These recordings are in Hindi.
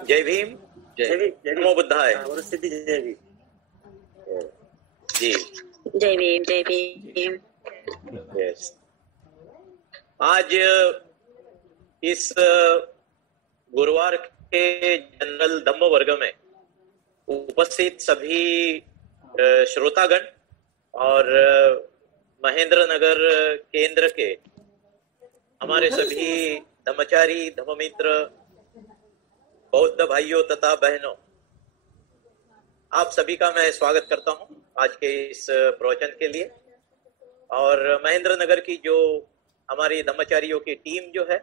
जय भीम। जय नमो बुद्धाय। स्थिति जय भीम जी। जय भीम जय भीम। यस, आज इस गुरुवार के जनरल धम्म वर्ग में उपस्थित सभी श्रोतागण और महेंद्र नगर केंद्र के हमारे सभी धम्मचारी धम्ममित्र बौद्ध भाइयों तथा बहनों, आप सभी का मैं स्वागत करता हूं आज के इस प्रवचन के लिए। और महेंद्र नगर की जो हमारी धम्मचारियों की टीम जो है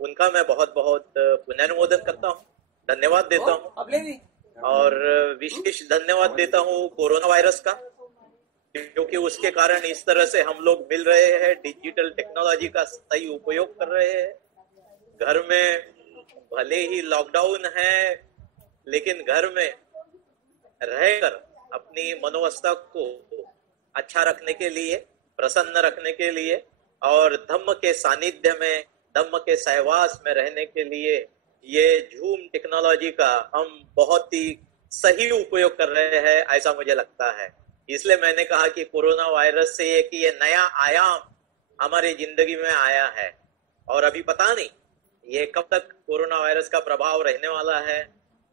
उनका मैं बहुत बहुत पुनर्नुमोदन करता हूं, धन्यवाद देता हूं। और विशेष धन्यवाद देता हूं कोरोना वायरस का, क्योंकि उसके कारण इस तरह से हम लोग मिल रहे हैं, डिजिटल टेक्नोलॉजी का सही उपयोग कर रहे हैं। घर में भले ही लॉकडाउन है, लेकिन घर में रहकर अपनी मनोवस्था को अच्छा रखने के लिए, प्रसन्न रखने के लिए और धम्म के सानिध्य में, धम्म के सहवास में रहने के लिए ये जूम टेक्नोलॉजी का हम बहुत ही सही उपयोग कर रहे हैं, ऐसा मुझे लगता है। इसलिए मैंने कहा कि कोरोना वायरस से एक ये नया आयाम हमारी जिंदगी में आया है और अभी पता नहीं ये कब तक कोरोना वायरस का प्रभाव रहने वाला है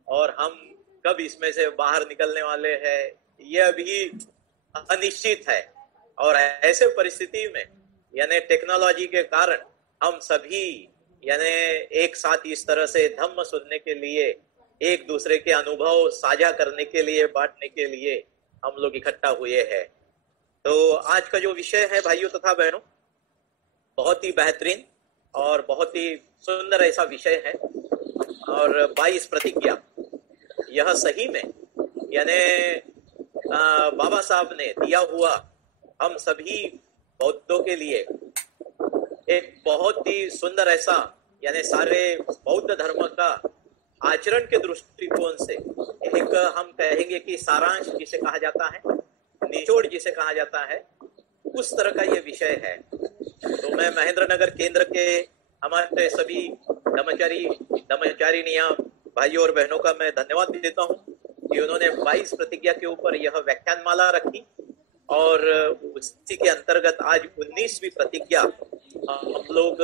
और हम कब इसमें से बाहर निकलने वाले हैं, ये अभी अनिश्चित है। और ऐसे परिस्थिति में यानी टेक्नोलॉजी के कारण हम सभी यानी एक साथ इस तरह से धम्म सुनने के लिए, एक दूसरे के अनुभव साझा करने के लिए, बांटने के लिए हम लोग इकट्ठा हुए हैं। तो आज का जो विषय है भाइयों तथा बहनों, बहुत ही बेहतरीन और बहुत ही सुंदर ऐसा विषय है। और 22 प्रतिज्ञा, यह सही में यानी बाबा साहब ने दिया हुआ हम सभी बौद्धों के लिए एक बहुत ही सुंदर ऐसा यानी सारे बौद्ध धर्म का आचरण के दृष्टिकोण से एक हम कहेंगे कि सारांश जिसे कहा जाता है, निचोड़ जिसे कहा जाता है, उस तरह का ये विषय है। तो मैं महेंद्र नगर केंद्र के हमारे सभी धम्मचारिणियां भाइयों और बहनों का मैं धन्यवाद देता हूं कि उन्होंने 22 प्रतिज्ञा के ऊपर यह व्याख्यानमाला रखी और उसी के अंतर्गत आज 19वीं प्रतिज्ञा हम लोग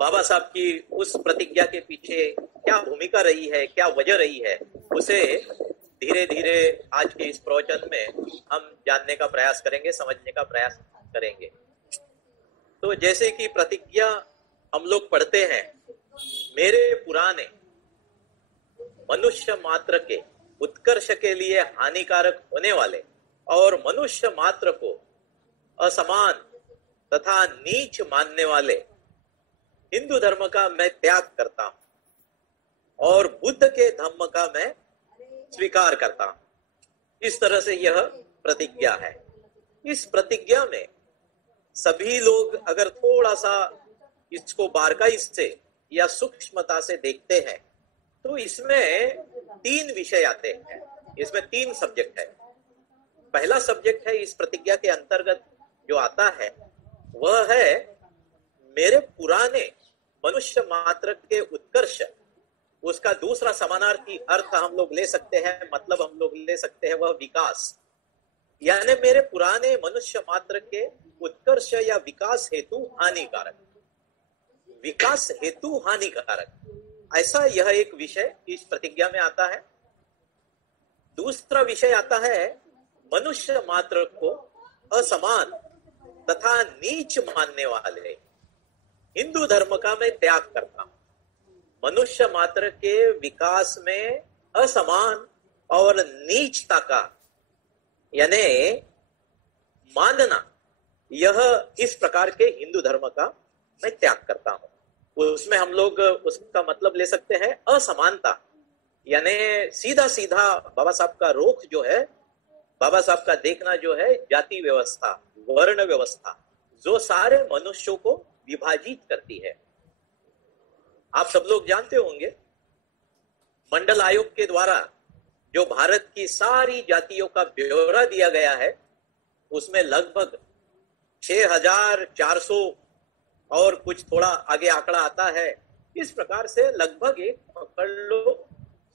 बाबा साहब की उस प्रतिज्ञा के पीछे क्या भूमिका रही है, क्या वजह रही है, उसे धीरे धीरे आज के इस प्रवचन में हम जानने का प्रयास करेंगे, समझने का प्रयास करेंगे। तो जैसे कि प्रतिज्ञा हम लोग पढ़ते हैं, मेरे पुराने मनुष्य मात्र के उत्कर्ष के लिए हानिकारक होने वाले और मनुष्य मात्र को असमान तथा नीच मानने वाले हिंदू धर्म का मैं त्याग करता हूं और बुद्ध के धम्म का मैं स्वीकार करता हूं। इस तरह से यह प्रतिज्ञा है। इस प्रतिज्ञा में सभी लोग अगर थोड़ा सा इसको बारकाई से या सूक्ष्मता से देखते हैं तो इसमें 3 विषय आते हैं, इसमें 3 सब्जेक्ट है। पहला सब्जेक्ट है इस प्रतिज्ञा के अंतर्गत जो आता है वह है मेरे पुराने मनुष्य मात्र के उत्कर्ष। उसका दूसरा समानार्थी अर्थ हम लोग ले सकते हैं, मतलब हम लोग ले सकते हैं वह विकास, यानी मेरे पुराने मनुष्य मात्र के उत्कर्ष या विकास हेतु हानिकारक, विकास हेतु हानिकारक, ऐसा यह एक विषय इस प्रतिज्ञा में आता है। दूसरा विषय आता है मनुष्य मात्र को असमान तथा नीच मानने वाले हिंदू धर्म का मैं त्याग करता हूं। मनुष्य मात्र के विकास में असमान और नीचता का यानी मानना, यह इस प्रकार के हिंदू धर्म का मैं त्याग करता हूं। उसमें हम लोग उसका मतलब ले सकते हैं असमानता, यानी सीधा सीधा बाबा साहब का रुख जो है, बाबा साहब का देखना जो है जाति व्यवस्था, वर्ण व्यवस्था जो सारे मनुष्यों को विभाजित करती है। आप सब लोग जानते होंगे मंडल आयोग के द्वारा जो भारत की सारी जातियों का ब्यौरा दिया गया है उसमें लगभग 6400 और कुछ थोड़ा आगे आंकड़ा आता है इस प्रकार से लगभग एक पकड़ लो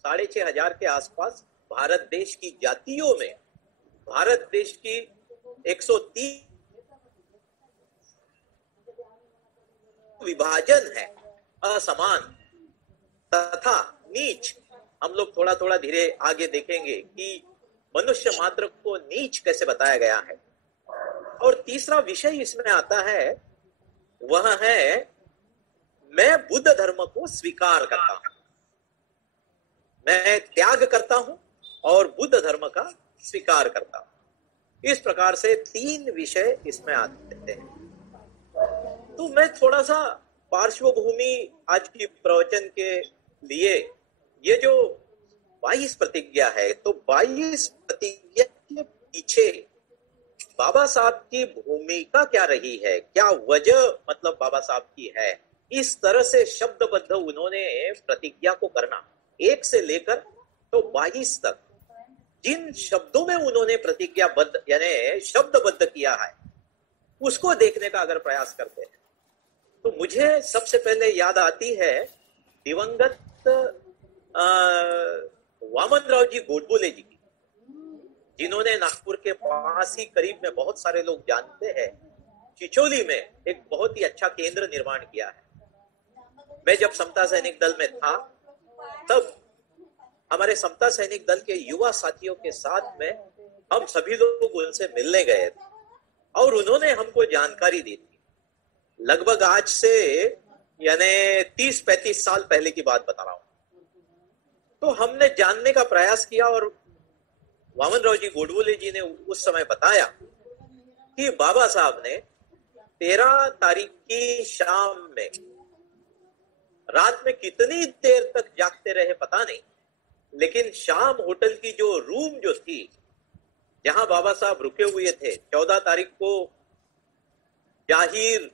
6,500 के आसपास भारत देश की जातियों में भारत देश की 130 विभाजन है, असमान तथा नीच। हम लोग थोड़ा थोड़ा धीरे आगे देखेंगे कि मनुष्य मात्र को नीच कैसे बताया गया है। और तीसरा विषय इसमें आता है वह है मैं बुद्ध धर्म को स्वीकार करता हूं, मैं त्याग करता हूं और बुद्ध धर्म का स्वीकार करता हूं। इस प्रकार से 3 विषय इसमें आते हैं। तो मैं थोड़ा सा पार्श्वभूमि आज की प्रवचन के लिए ये जो 22 प्रतिज्ञा है, तो 22 प्रतिज्ञा के पीछे बाबा साहब की भूमिका क्या रही है, क्या वजह मतलब बाबा साहब की है, इस तरह से शब्दबद्ध उन्होंने प्रतिज्ञा को करना 1 से लेकर तो 22 तक जिन शब्दों में उन्होंने प्रतिज्ञाबद्ध यानी शब्दबद्ध किया है उसको देखने का अगर प्रयास करते हैं तो मुझे सबसे पहले याद आती है दिवंगत वामनराव जी गोडबोले जी की, जिन्होंने नागपुर के पास ही करीब में बहुत सारे लोग जानते हैं चिचोली में एक बहुत ही अच्छा केंद्र निर्माण किया है। मैं जब समता सैनिक दल में था तब हमारे समता सैनिक दल के युवा साथियों के साथ में हम सभी लोग उनसे मिलने गए थे और उन्होंने हमको जानकारी दी थी। लगभग आज से यानी 30-35 साल पहले की बात बता रहा हूं। तो हमने जानने का प्रयास किया और वामनराव जी गोडबोले जी ने उस समय बताया कि बाबा साहब ने 13 तारीख की शाम में रात में कितनी देर तक जागते रहे पता नहीं, लेकिन शाम होटल की जो रूम जो थी जहां बाबा साहब रुके हुए थे, 14 तारीख को जाहिर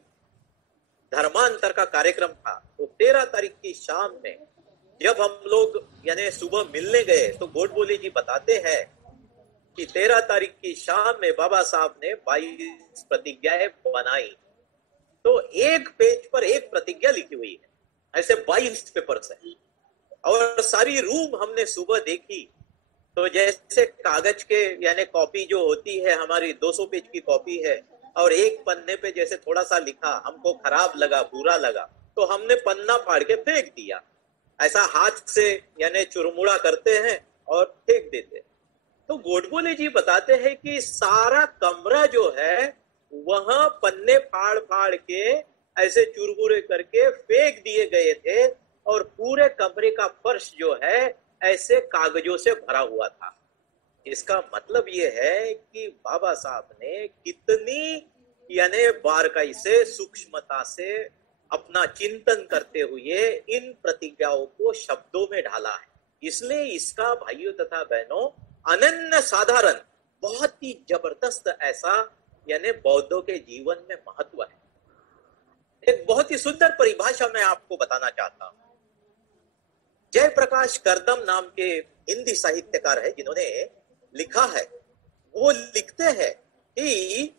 धर्मांतर का कार्यक्रम था, तो 13 तारीख की शाम में जब हम लोग यानी सुबह मिलने गए तो गोडबोले जी बताते हैं कि 13 तारीख की शाम में बाबा साहब ने 22 प्रतिज्ञाएं बनाई। तो एक पेज पर एक प्रतिज्ञा लिखी हुई है, ऐसे 22 पेपर्स है। और सारी रूम हमने सुबह देखी तो जैसे कागज के यानी कॉपी जो होती है हमारी 200 पेज की कॉपी है और एक पन्ने पे जैसे थोड़ा सा लिखा, हमको खराब लगा, बुरा लगा, तो हमने पन्ना फाड़ के फेंक दिया। ऐसा हाथ से यानी चुरमुड़ा करते हैं और फेंक देते हैं। तो गोडबोले जी बताते हैं कि सारा कमरा जो है वहां पन्ने फाड़ फाड़ के ऐसे चुरमुरे करके फेंक दिए गए थे और पूरे कमरे का फर्श जो है ऐसे कागजों से भरा हुआ था। इसका मतलब ये है कि बाबा साहब ने कितनी यानी बारकाई से, सूक्ष्मता से अपना चिंतन करते हुए इन प्रतिज्ञाओं को शब्दों में ढाला है। इसलिए इसका भाइयों तथा बहनों अनन्य साधारण बहुत ही जबरदस्त ऐसा यानी बौद्धों के जीवन में महत्व है। एक बहुत ही सुंदर परिभाषा मैं आपको बताना चाहता हूं। जयप्रकाश करदम नाम के हिंदी साहित्यकार है जिन्होंने लिखा है, वो लिखते हैं कि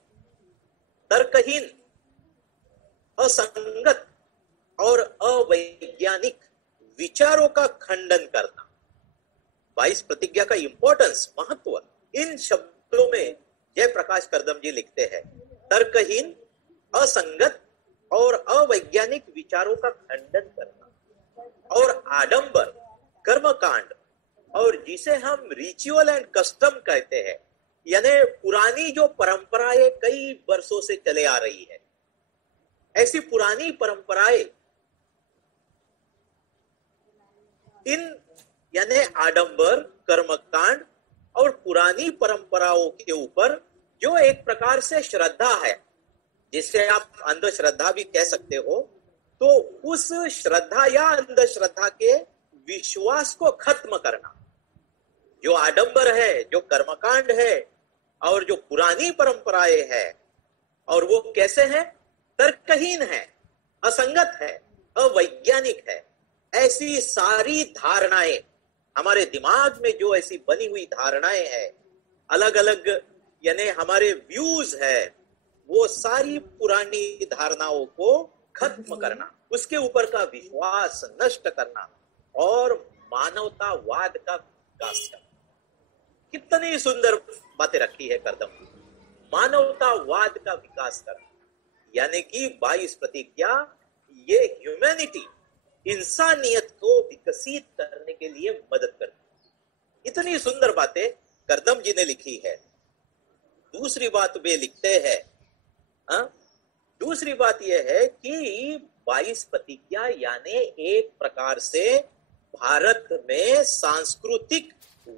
तर्कहीन, असंगत और अवैज्ञानिक विचारों का खंडन करना। 22 प्रतिज्ञा का इंपॉर्टेंस, महत्व इन शब्दों में जयप्रकाश करदम जी लिखते हैं। तर्कहीन, असंगत और अवैज्ञानिक विचारों का खंडन करना और आडंबर, कर्मकांड और जिसे हम रिचुअल एंड कस्टम कहते हैं, यानी पुरानी जो परंपराएं कई वर्षों से चले आ रही है, ऐसी पुरानी परंपराएं इन यानी आडंबर, कर्मकांड और पुरानी परंपराओं के ऊपर जो एक प्रकार से श्रद्धा है, जिसे आप अंधश्रद्धा भी कह सकते हो, तो उस श्रद्धा या अंधश्रद्धा के विश्वास को खत्म करना। जो आडंबर है, जो कर्मकांड है और जो पुरानी परंपराएं है, और वो कैसे है? तर्कहीन है, असंगत है, अवैज्ञानिक है। ऐसी सारी धारणाएं हमारे दिमाग में जो ऐसी बनी हुई धारणाएं हैं, अलग अलग यानी हमारे व्यूज है, वो सारी पुरानी धारणाओं को खत्म करना। उसके ऊपर का विश्वास नष्ट करना और मानवतावाद का विकास करना। कितनी सुंदर बातें रखी है करदम। मानवतावाद का विकास करना यानी कि 22 प्रतिज्ञा ये ह्यूमैनिटी, इंसानियत को विकसित करने के लिए मदद करती। इतनी सुंदर बातें करदम जी ने लिखी है। दूसरी बात वे लिखते हैं, दूसरी बात यह है कि 22 प्रतिज्ञा यानी एक प्रकार से भारत में सांस्कृतिक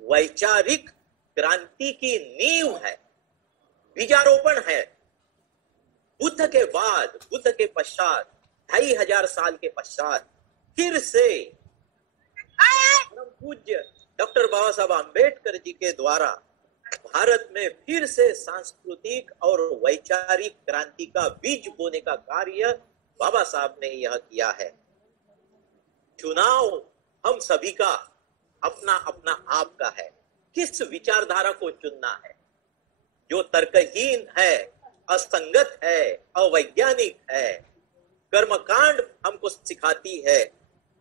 वैचारिक क्रांति की नींव है, बीजारोपण है। बुद्ध के बाद, बुद्ध के पश्चात 2500 साल के पश्चात फिर से पूज्य डॉक्टर बाबा साहब आम्बेडकर जी के द्वारा भारत में फिर से सांस्कृतिक और वैचारिक क्रांति का बीज बोने का कार्य बाबा साहब ने यह किया है। चुनाव हम सभी का अपना अपना आप का है, किस विचारधारा को चुनना है। जो तर्कहीन है, असंगत है, अवैज्ञानिक है, कर्मकांड हमको सिखाती है,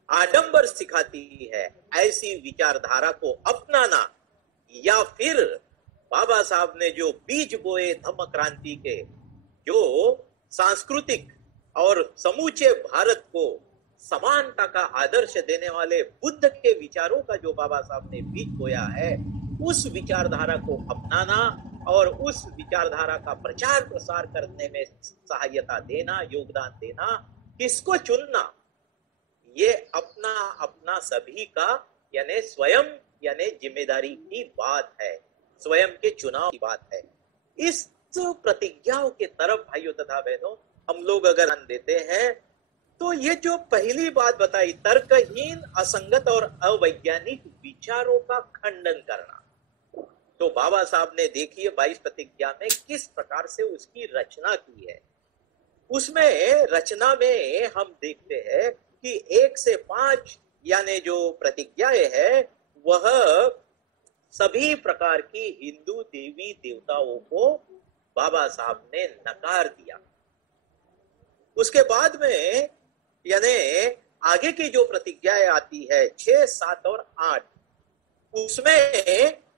आडंबर सिखाती है, ऐसी विचारधारा को अपनाना, या फिर बाबा साहब ने जो बीज बोए धम्म क्रांति के, जो सांस्कृतिक और समूचे भारत को समानता का आदर्श देने वाले बुद्ध के विचारों का जो बाबा साहब ने बीज बोया है, उस विचारधारा को अपनाना और उस विचारधारा का प्रचार प्रसार करने में सहायता देना, योगदान देना, किसको चुनना, ये अपना अपना सभी का यानी स्वयं यानी जिम्मेदारी की बात है, स्वयं के चुनाव की बात है। इस प्रतिज्ञाओं के तरफ भाइयों तथा बहनों हम लोग अगर ध्यान देते हैं तो ये जो पहली बात बताई, तर्कहीन, असंगत और अवैज्ञानिक विचारों का खंडन करना, तो बाबा साहब ने देखिए 22 प्रतिज्ञा में किस प्रकार से उसकी रचना की है। उसमें रचना में हम देखते हैं कि 1 से 5 यानी जो प्रतिज्ञाएं है वह सभी प्रकार की हिंदू देवी देवताओं को बाबा साहब ने नकार दिया। उसके बाद में यानी आगे की जो प्रतिज्ञाएं आती है 6, 7 और 8, उसमें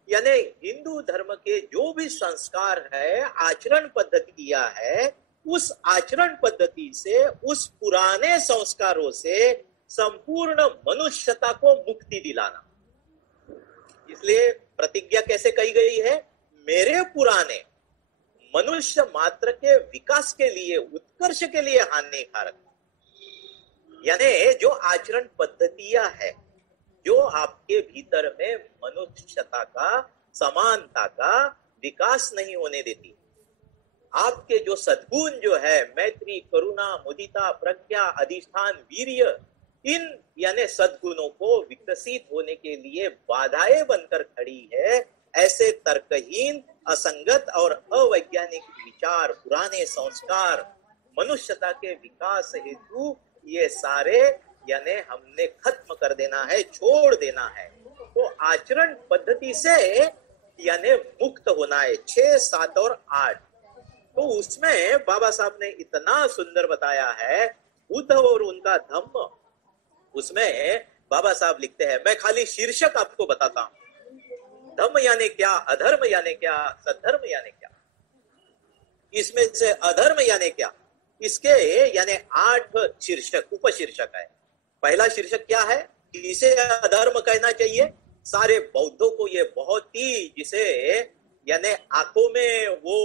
यानी हिंदू धर्म के जो भी संस्कार है, आचरण पद्धतियां है, उस आचरण पद्धति से, उस पुराने संस्कारों से संपूर्ण मनुष्यता को मुक्ति दिलाना। इसलिए प्रतिज्ञा कैसे कही गई है? मेरे पुराने मनुष्य मात्र के विकास के लिए, उत्कर्ष के लिए हानिकारक, यानी जो आचरण पद्धतियां है, जो आपके भीतर में मनुष्यता का, समानता का विकास नहीं होने देती। आपके जो सद्गुण जो है, मैत्री, करुणा, मुदिता, प्रज्ञा, अधिष्ठान, वीर्य, इन यानी सद्गुणों को विकसित होने के लिए बाधाएं बनकर खड़ी है। ऐसे तर्कहीन, असंगत और अवैज्ञानिक विचार, पुराने संस्कार, मनुष्यता के विकास हेतु ये सारे यानी हमने खत्म कर देना है, छोड़ देना है। तो आचरण पद्धति से यानी मुक्त होना है। 6, 7 और 8, तो उसमें बाबा साहब ने इतना सुंदर बताया है बुद्ध और उनका धम्म। उसमें बाबा साहब लिखते हैं, मैं खाली शीर्षक आपको बताता हूं, धम्म यानी क्या, अधर्म यानी क्या, सद्धर्म यानी क्या। इसमें से अधर्म यानी क्या, इसके यानी 8 शीर्षक, उपशीर्षक है। पहला शीर्षक क्या है? इसे अधर्म कहना चाहिए। सारे बौद्धों को ये बहुत ही, जिसे यानी आंखों में वो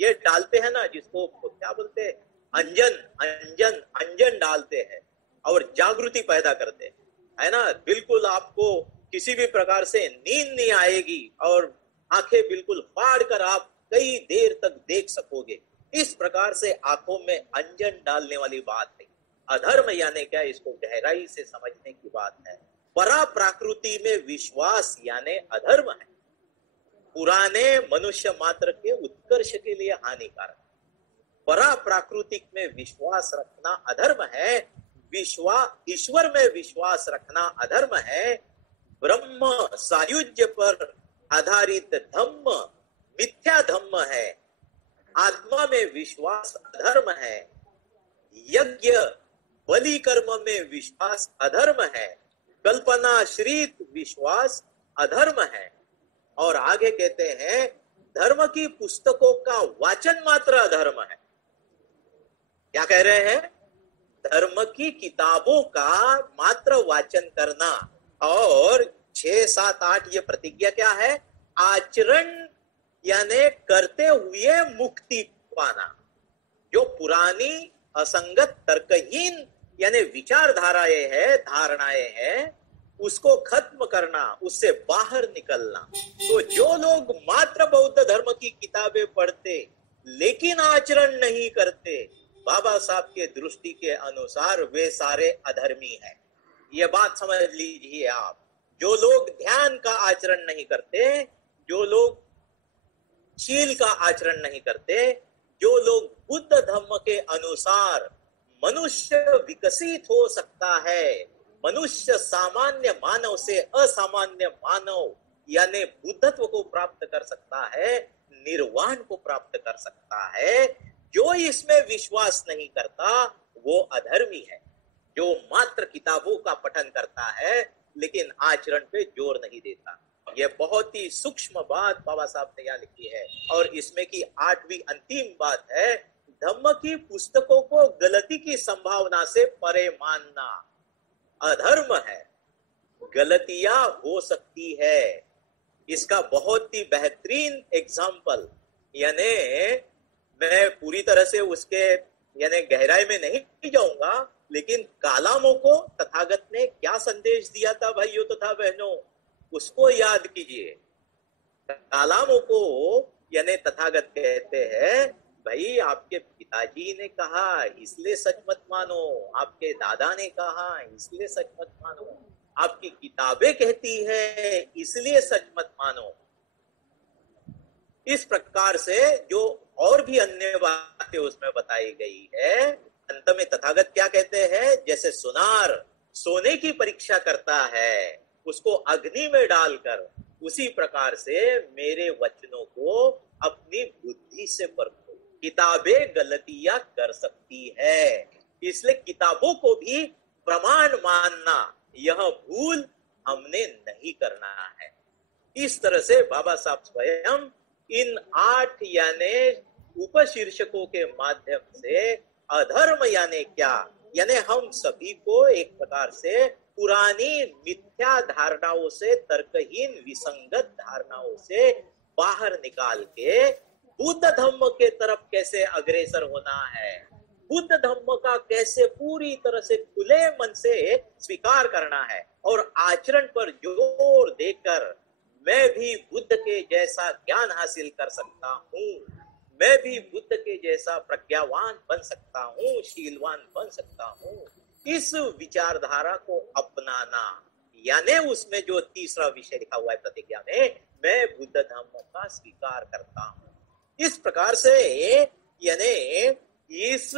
ये डालते हैं ना, जिसको क्या बोलते हैं, अंजन डालते हैं और जागृति पैदा करते हैं, है ना। बिल्कुल आपको किसी भी प्रकार से नींद नहीं आएगी और आंखें बिल्कुल फाड़ कर आप कई देर तक देख सकोगे। इस प्रकार से आंखों में अंजन डालने वाली बात है। अधर्म यानी क्या, इसको गहराई से समझने की बात है। परा प्राकृति में विश्वास यानी अधर्म है, पुराने मनुष्य मात्र के उत्कर्ष के लिए हानिकारक। परा प्राकृतिक में विश्वास रखना अधर्म है, ईश्वर में विश्वास रखना अधर्म है। ब्रह्म सायुज्य पर आधारित धम्म मिथ्या धम्म है, आत्मा में विश्वास अधर्म है। यज्ञ बलि कर्म में विश्वास अधर्म है, कल्पनाश्रित विश्वास अधर्म है। और आगे कहते हैं धर्म की पुस्तकों का वाचन मात्र अधर्म है। क्या कह रहे हैं? धर्म की किताबों का मात्र वाचन करना। और 6, 7, 8 ये प्रतिज्ञा क्या है? आचरण यानी करते हुए मुक्ति पाना। जो पुरानी असंगत तर्कहीन यानी विचारधाराएं है, धारणाएं हैं, उसको खत्म करना, उससे बाहर निकलना। तो जो लोग मात्र बौद्ध धर्म की किताबें पढ़ते लेकिन आचरण नहीं करते, बाबा साहब के दृष्टि के अनुसार वे सारे अधर्मी हैं। ये बात समझ लीजिए आप। जो लोग ध्यान का आचरण नहीं करते, जो लोग शील का आचरण नहीं करते, जो लोग बुद्ध धर्म के अनुसार मनुष्य विकसित हो सकता है, मनुष्य सामान्य मानव से असामान्य मानव यानी बुद्धत्व को प्राप्त कर सकता है, निर्वाण को प्राप्त कर सकता है, जो इसमें विश्वास नहीं करता वो अधर्मी है। जो मात्र किताबों का पठन करता है लेकिन आचरण पे जोर नहीं देता। यह बहुत ही सूक्ष्म बात बाबा साहब ने यहाँ लिखी है। और इसमें की 8वीं अंतिम बात है, धम्म की पुस्तकों को गलती की संभावना से परे मानना अधर्म है। गलतियां हो सकती है। इसका बहुत ही बेहतरीन एग्जाम्पल, यानी मैं पूरी तरह से उसके यानी गहराई में नहीं जाऊंगा, लेकिन कालामों को तथागत ने क्या संदेश दिया था भाइयों तथा बहनों, उसको याद कीजिए। कालामों को यानी तथागत कहते हैं भाई आपके पिताजी ने कहा इसलिए सच मत मानो, आपके दादा ने कहा इसलिए सच मत मानो, आपकी किताबें कहती है इसलिए सच मत मानो। इस प्रकार से जो और भी अन्य बातें उसमें बताई गई है, अंत में तथागत क्या कहते हैं, जैसे सुनार सोने की परीक्षा करता है उसको अग्नि में डालकर, उसी प्रकार से मेरे वचनों को अपनी बुद्धि से परखो। किताबें गलतियां कर सकती है, इसलिए किताबों को भी प्रमाण मानना यह भूल हमने नहीं करना है। इस तरह से बाबा साहब स्वयं इन 8 यानी उपशीर्षकों के माध्यम से अधर्म यानी क्या, यानी हम सभी को एक प्रकार से पुरानी मिथ्या धारणाओं से, तर्कहीन विसंगत धारणाओं से बाहर निकाल के बुद्ध धम्म के तरफ कैसे अग्रसर होना है, बुद्ध धम्म का कैसे पूरी तरह से खुले मन से स्वीकार करना है और आचरण पर जोर देकर मैं भी बुद्ध के जैसा ज्ञान हासिल कर सकता हूँ, मैं भी बुद्ध के जैसा प्रज्ञावान बन सकता हूँ, शीलवान बन सकता हूँ, इस विचारधारा को अपनाना। यानी उसमें जो तीसरा विषय लिखा हुआ है प्रतिज्ञा में, मैं बुद्ध धम्म का स्वीकार करता हूँ। इस प्रकार से यानी इस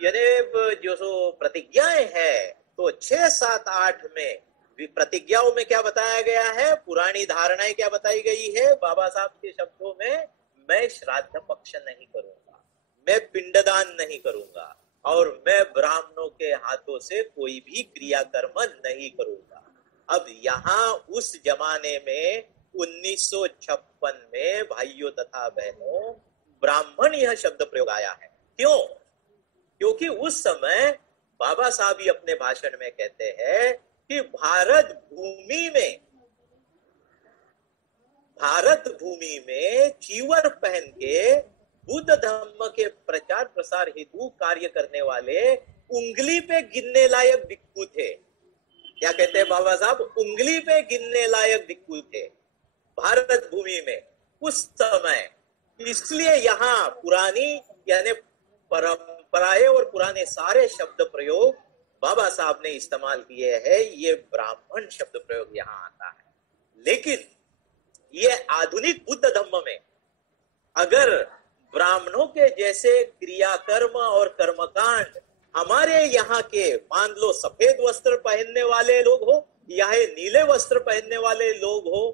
यानी जो प्रतिज्ञाएं है, तो 6, 7, 8 में प्रतिज्ञाओं में क्या बताया गया है, पुरानी धारणाएं क्या बताई गई है बाबा साहब के शब्दों में, मैं श्राद्ध पक्ष नहीं करूंगा, मैं पिंडदान नहीं करूंगा और मैं ब्राह्मणों के हाथों से कोई भी क्रियाकर्म नहीं करूंगा। अब यहाँ उस जमाने में 1956 में भाइयों तथा बहनों ब्राह्मण यह शब्द प्रयोग आया है। क्यों? क्योंकि उस समय बाबा साहब ही अपने भाषण में कहते हैं कि भारत भूमि में चीवर पहन के बुद्ध धम्म के प्रचार प्रसार हेतु कार्य करने वाले उंगली पे गिनने लायक भिक्षु थे। क्या कहते हैं बाबा साहब? उंगली पे गिनने लायक भिक्षु थे भारत भूमि में उस समय। इसलिए यहाँ पुरानी यानी परंपराएं और पुराने सारे शब्द प्रयोग बाबा साहब ने इस्तेमाल किए हैं, ये ब्राह्मण शब्द प्रयोग यहाँ आता है। लेकिन ये आधुनिक बुद्ध धम्म में अगर ब्राह्मणों के जैसे क्रियाकर्म और कर्मकांड हमारे यहाँ के, मान लो सफेद वस्त्र पहनने वाले लोग हो या ये नीले वस्त्र पहनने वाले लोग हो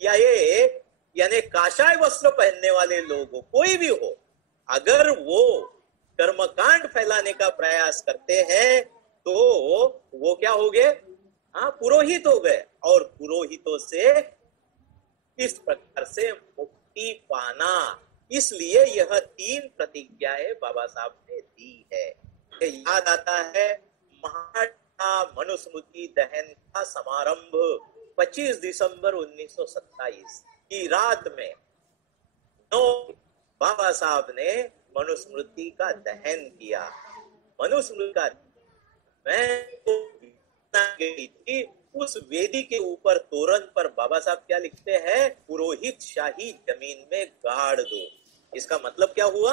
या ये यानी काशाय वस्त्र पहनने वाले लोग हो, कोई भी हो, अगर वो कर्मकांड फैलाने का प्रयास करते हैं तो वो क्या हो गए? हाँ, पुरोहित हो गए। और पुरोहितों से इस प्रकार से मुक्ति पाना, इसलिए यह 3 प्रतिज्ञाएं बाबा साहब ने दी है। याद आता है महात्मा मनुस्मृति दहन का समारंभ 25 दिसंबर 1927 की रात में बाबा साहब ने मनुस्मृति का दहन किया। मनुस्मृति का गई थी, उस वेदी के ऊपर तोरण पर बाबा साहब क्या लिखते हैं? पुरोहित शाही जमीन में गाड़ दो। इसका मतलब क्या हुआ?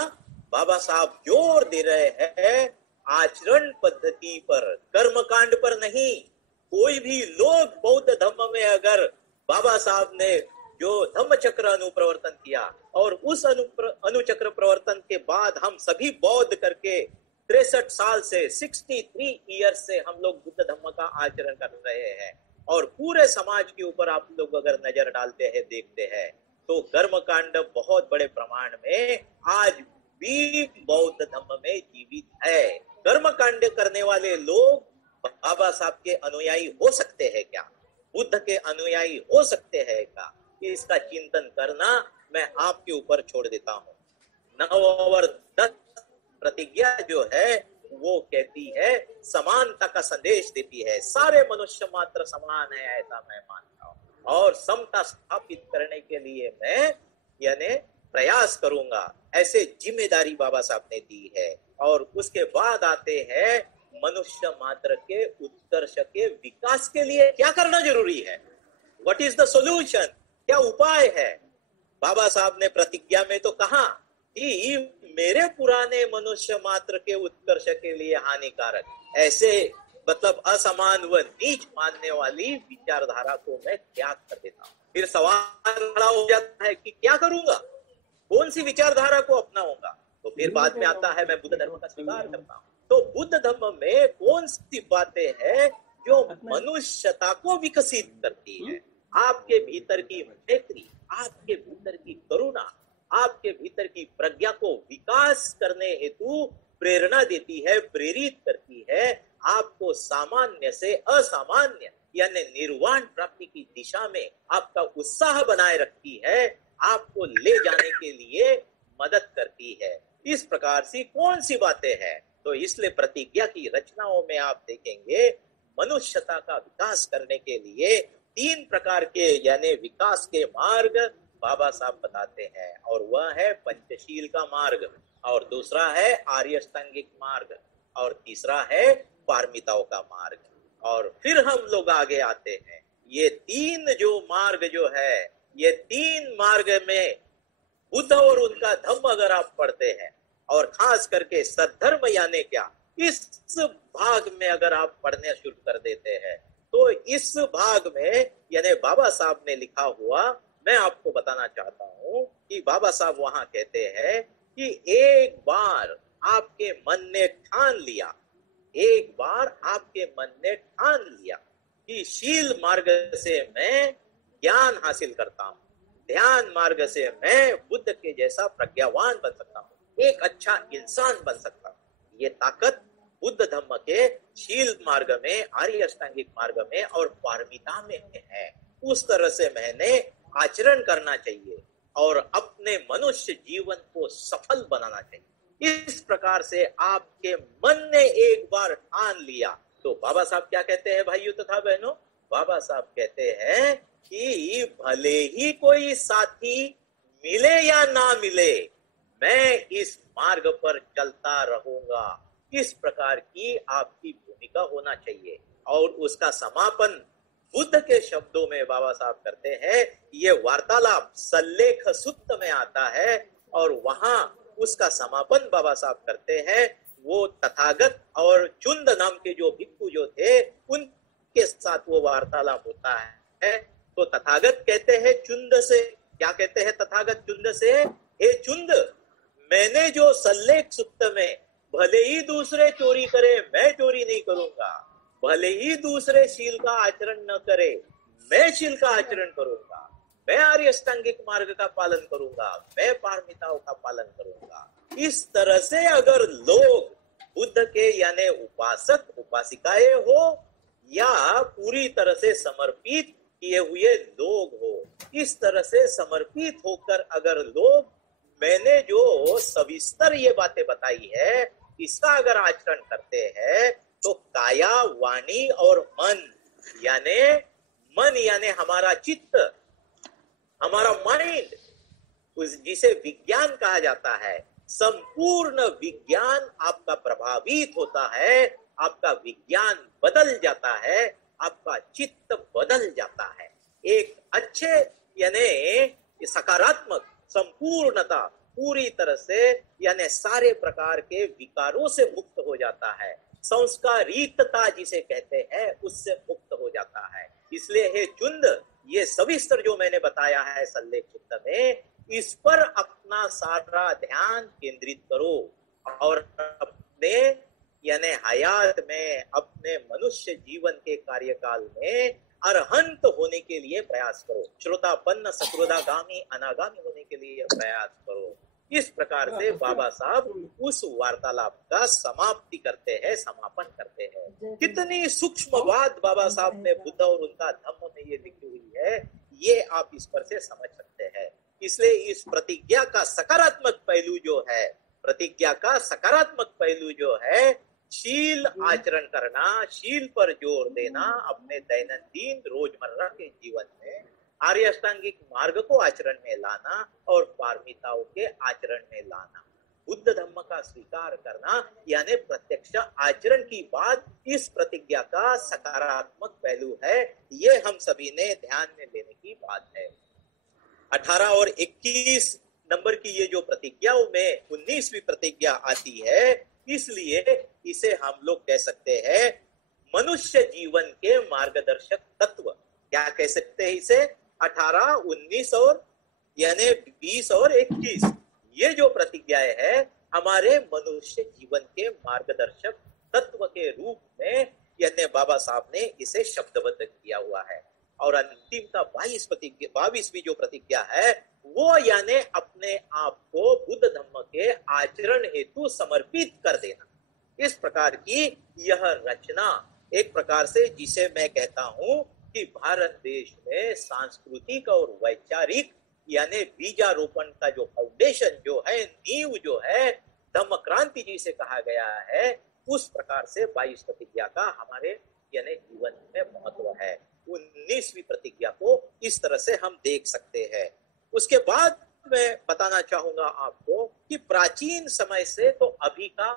बाबा साहब जोर दे रहे हैं आचरण पद्धति पर, कर्मकांड पर नहीं। कोई भी लोग बौद्ध धम्म में अगर बाबा साहब ने जो धम्म चक्र अनुप्रवर्तन किया और उस अनुचक्र प्रवर्तन के बाद हम सभी बौद्ध करके 63 साल से 63 ईयर से हम लोग बुद्ध धम्म का आचरण कर रहे हैं, और पूरे समाज के ऊपर आप लोग अगर नजर डालते हैं, देखते हैं, तो कर्मकांड बहुत बड़े प्रमाण में आज भी बौद्ध धम्म में जीवित है। कर्मकांड करने वाले लोग बाबा साहब के अनुयायी हो सकते हैं क्या? बुद्ध के अनुयायी हो सकते हैं क्या? इसका चिंतन करना मैं आपके ऊपर छोड़ देता हूँ। 9 और 10 प्रतिज्ञा जो है वो कहती है, समानता का संदेश देती है। सारे मनुष्य मात्र समान है, ऐसा मैं मानता हूँ, और समता स्थापित करने के लिए मैं यानी प्रयास करूंगा, ऐसे जिम्मेदारी बाबा साहब ने दी है। और उसके बाद आते हैं मनुष्य मात्र के उत्कर्ष के विकास के लिए क्या करना जरूरी है। What is the solution? क्या उपाय है? बाबा साहब ने प्रतिज्ञा में तो कहा कि मेरे पुराने मनुष्य मात्र के उत्कर्ष के लिए हानिकारक, ऐसे मतलब असमान व नीच मानने वाली विचारधारा को मैं त्याग कर देता हूँ। फिर सवाल खड़ा हो जाता है कि क्या करूंगा, कौन सी विचारधारा को अपनाऊंगा? तो फिर बाद में आता है मैं बुद्ध धर्म का स्वीकार करता हूँ। तो बुद्ध धर्म में कौन सी बातें हैं जो मनुष्यता को विकसित करती है? आपके भीतर की मैत्री, आपके भीतर की करुणा, आपके भीतर की प्रज्ञा को विकास करने हेतु प्रेरणा देती है, प्रेरित करती है, आपको सामान्य से असामान्य यानी निर्वाण प्राप्ति की दिशा में आपका उत्साह बनाए रखती है, आपको ले जाने के लिए मदद करती है। इस प्रकार से कौन सी बातें हैं? तो इसलिए प्रतिज्ञा की रचनाओं में आप देखेंगे मनुष्यता का विकास करने के लिए 3 प्रकार के यानी विकास के मार्ग बाबा साहब बताते हैं, और वह है पंचशील का मार्ग, और दूसरा है आर्य अष्टांगिक मार्ग, और तीसरा है पारमिताओं का मार्ग। और फिर हम लोग आगे आते हैं, ये 3 जो मार्ग जो है, ये 3 मार्ग में बुद्ध और उनका धम्म अगर आप पढ़ते हैं, और खास करके सद्धर्म यानी क्या, इस भाग में अगर आप पढ़ने शुरू कर देते हैं, तो इस भाग में यानी बाबा साहब ने लिखा हुआ मैं आपको बताना चाहता हूं कि बाबा साहब वहां कहते हैं कि एक बार आपके मन ने ठान लिया, एक बार आपके मन ने ठान लिया कि शील मार्ग से मैं ज्ञान हासिल करता हूं, ध्यान मार्ग से मैं बुद्ध के जैसा प्रज्ञावान बन सकता हूं, एक अच्छा इंसान बन सकता हूं। ये ताकत बुद्ध धम्म के शील मार्ग में, आर्य अष्टांगिक मार्ग में और पारमिता में है। उस तरह से मैंने आचरण करना चाहिए और अपने मनुष्य जीवन को सफल बनाना चाहिए। इस प्रकार से आपके मन ने एक बार ठान लिया, तो बाबा साहब क्या कहते हैं भाइयों तथा बहनों? बाबा साहब कहते हैं कि भले ही कोई साथी मिले या ना मिले, मैं इस मार्ग पर चलता रहूंगा। इस प्रकार की आपकी भूमिका होना चाहिए। और उसका समापन बुद्ध के शब्दों में बाबा साहब करते हैं, ये वार्तालाप सल्लेख सूत्र में आता है, और वहां उसका समापन बाबा साहब करते हैं। वो तथागत और चुंद नाम के जो भिक्षु जो थे, उनके साथ वो वार्तालाप होता है। तो तथागत कहते हैं चुंद से, क्या कहते हैं तथागत चुंद से? हे चुंद, मैंने जो सल्लेख सूत्र में भले ही दूसरे चोरी करे, मैं चोरी नहीं करूंगा, भले ही दूसरे शील का आचरण न करे, मैं शील का आचरण करूंगा, मैं आर्य अष्टांगिक मार्ग का पालन करूंगा, मैं पारमिताओं का पालन करूंगा। इस तरह से अगर लोग बुद्ध के यानी उपासक उपासिकाएं हो या पूरी तरह से समर्पित किए हुए लोग हो, इस तरह से समर्पित होकर अगर लोग मैंने जो सविस्तर ये बातें बताई है इसका अगर आचरण करते हैं तो काया वाणी और मन यानी हमारा चित्त, हमारा माइंड, उस जिसे विज्ञान कहा जाता है, संपूर्ण विज्ञान आपका प्रभावित होता है, आपका विज्ञान बदल जाता है, आपका चित्त बदल जाता है। एक अच्छे यानी सकारात्मक संपूर्णता पूरी तरह से यानी सारे प्रकार के विकारों से मुक्त हो जाता है, संस्कारितता जिसे कहते हैं उससे मुक्त हो जाता है। इसलिए हे चुंद, ये सविस्तर जो मैंने बताया है सल्लेख चित्त में, इस पर अपना सारा ध्यान केंद्रित करो और अपने यानी हयात में, अपने मनुष्य जीवन के कार्यकाल में अरहंत होने के लिए प्रयास करो, श्रोतापन्न सकृदागामी अनागामी होने के लिए प्रयास करो। इस प्रकार से बाबा साहब उस वार्तालाप का समाप्ति करते हैं, समापन करते हैं। कितनी सूक्ष्म बात बाबा साहब ने बुद्ध और उनका धम्म में ये लिखी हुई है, ये आप इस पर से समझ सकते हैं। इसलिए इस प्रतिज्ञा का सकारात्मक पहलू जो है, प्रतिज्ञा का सकारात्मक पहलू जो है, शील आचरण करना, शील पर जोर देना, अपने दैनंदिन रोजमर्रा के जीवन में आर्य अष्टांगिक मार्ग को आचरण में लाना और पारमिताओं के आचरण में लाना, बुद्ध धम्म का स्वीकार करना, यानी प्रत्यक्ष आचरण की बात इस प्रतिज्ञा का सकारात्मक पहलू है। ये हम सभी ने ध्यान में लेने की बात है। 18 और 21 नंबर की ये जो प्रतिज्ञाओं में 19वीं प्रतिज्ञा आती है, इसलिए इसे हम लोग कह सकते हैं मनुष्य जीवन के मार्गदर्शक तत्व। क्या कह सकते हैं इसे? 18, 19 और यानी 20 और 21 ये जो प्रतिज्ञाएं है हमारे मनुष्य जीवन के मार्गदर्शक तत्व के रूप में यानी बाबा साहब ने इसे शब्दबद्ध किया हुआ है। और अंतिम का 22वीं जो प्रतिज्ञा है वो यानी अपने आप को बुद्ध धम्म के आचरण हेतु समर्पित कर देना। इस प्रकार की यह रचना एक प्रकार से जिसे मैं कहता हूं कि भारत देश में सांस्कृतिक और वैचारिक यानी बीजारोपण का जो फाउंडेशन जो है, नींव जो है, धम्म क्रांति जी से कहा गया है, उस प्रकार से 22 प्रतिज्ञा का हमारे यानी जीवन में महत्व है। 19वीं प्रतिज्ञा को इस तरह से हम देख सकते हैं। उसके बाद मैं बताना चाहूंगा आपको कि प्राचीन समय से तो अभी का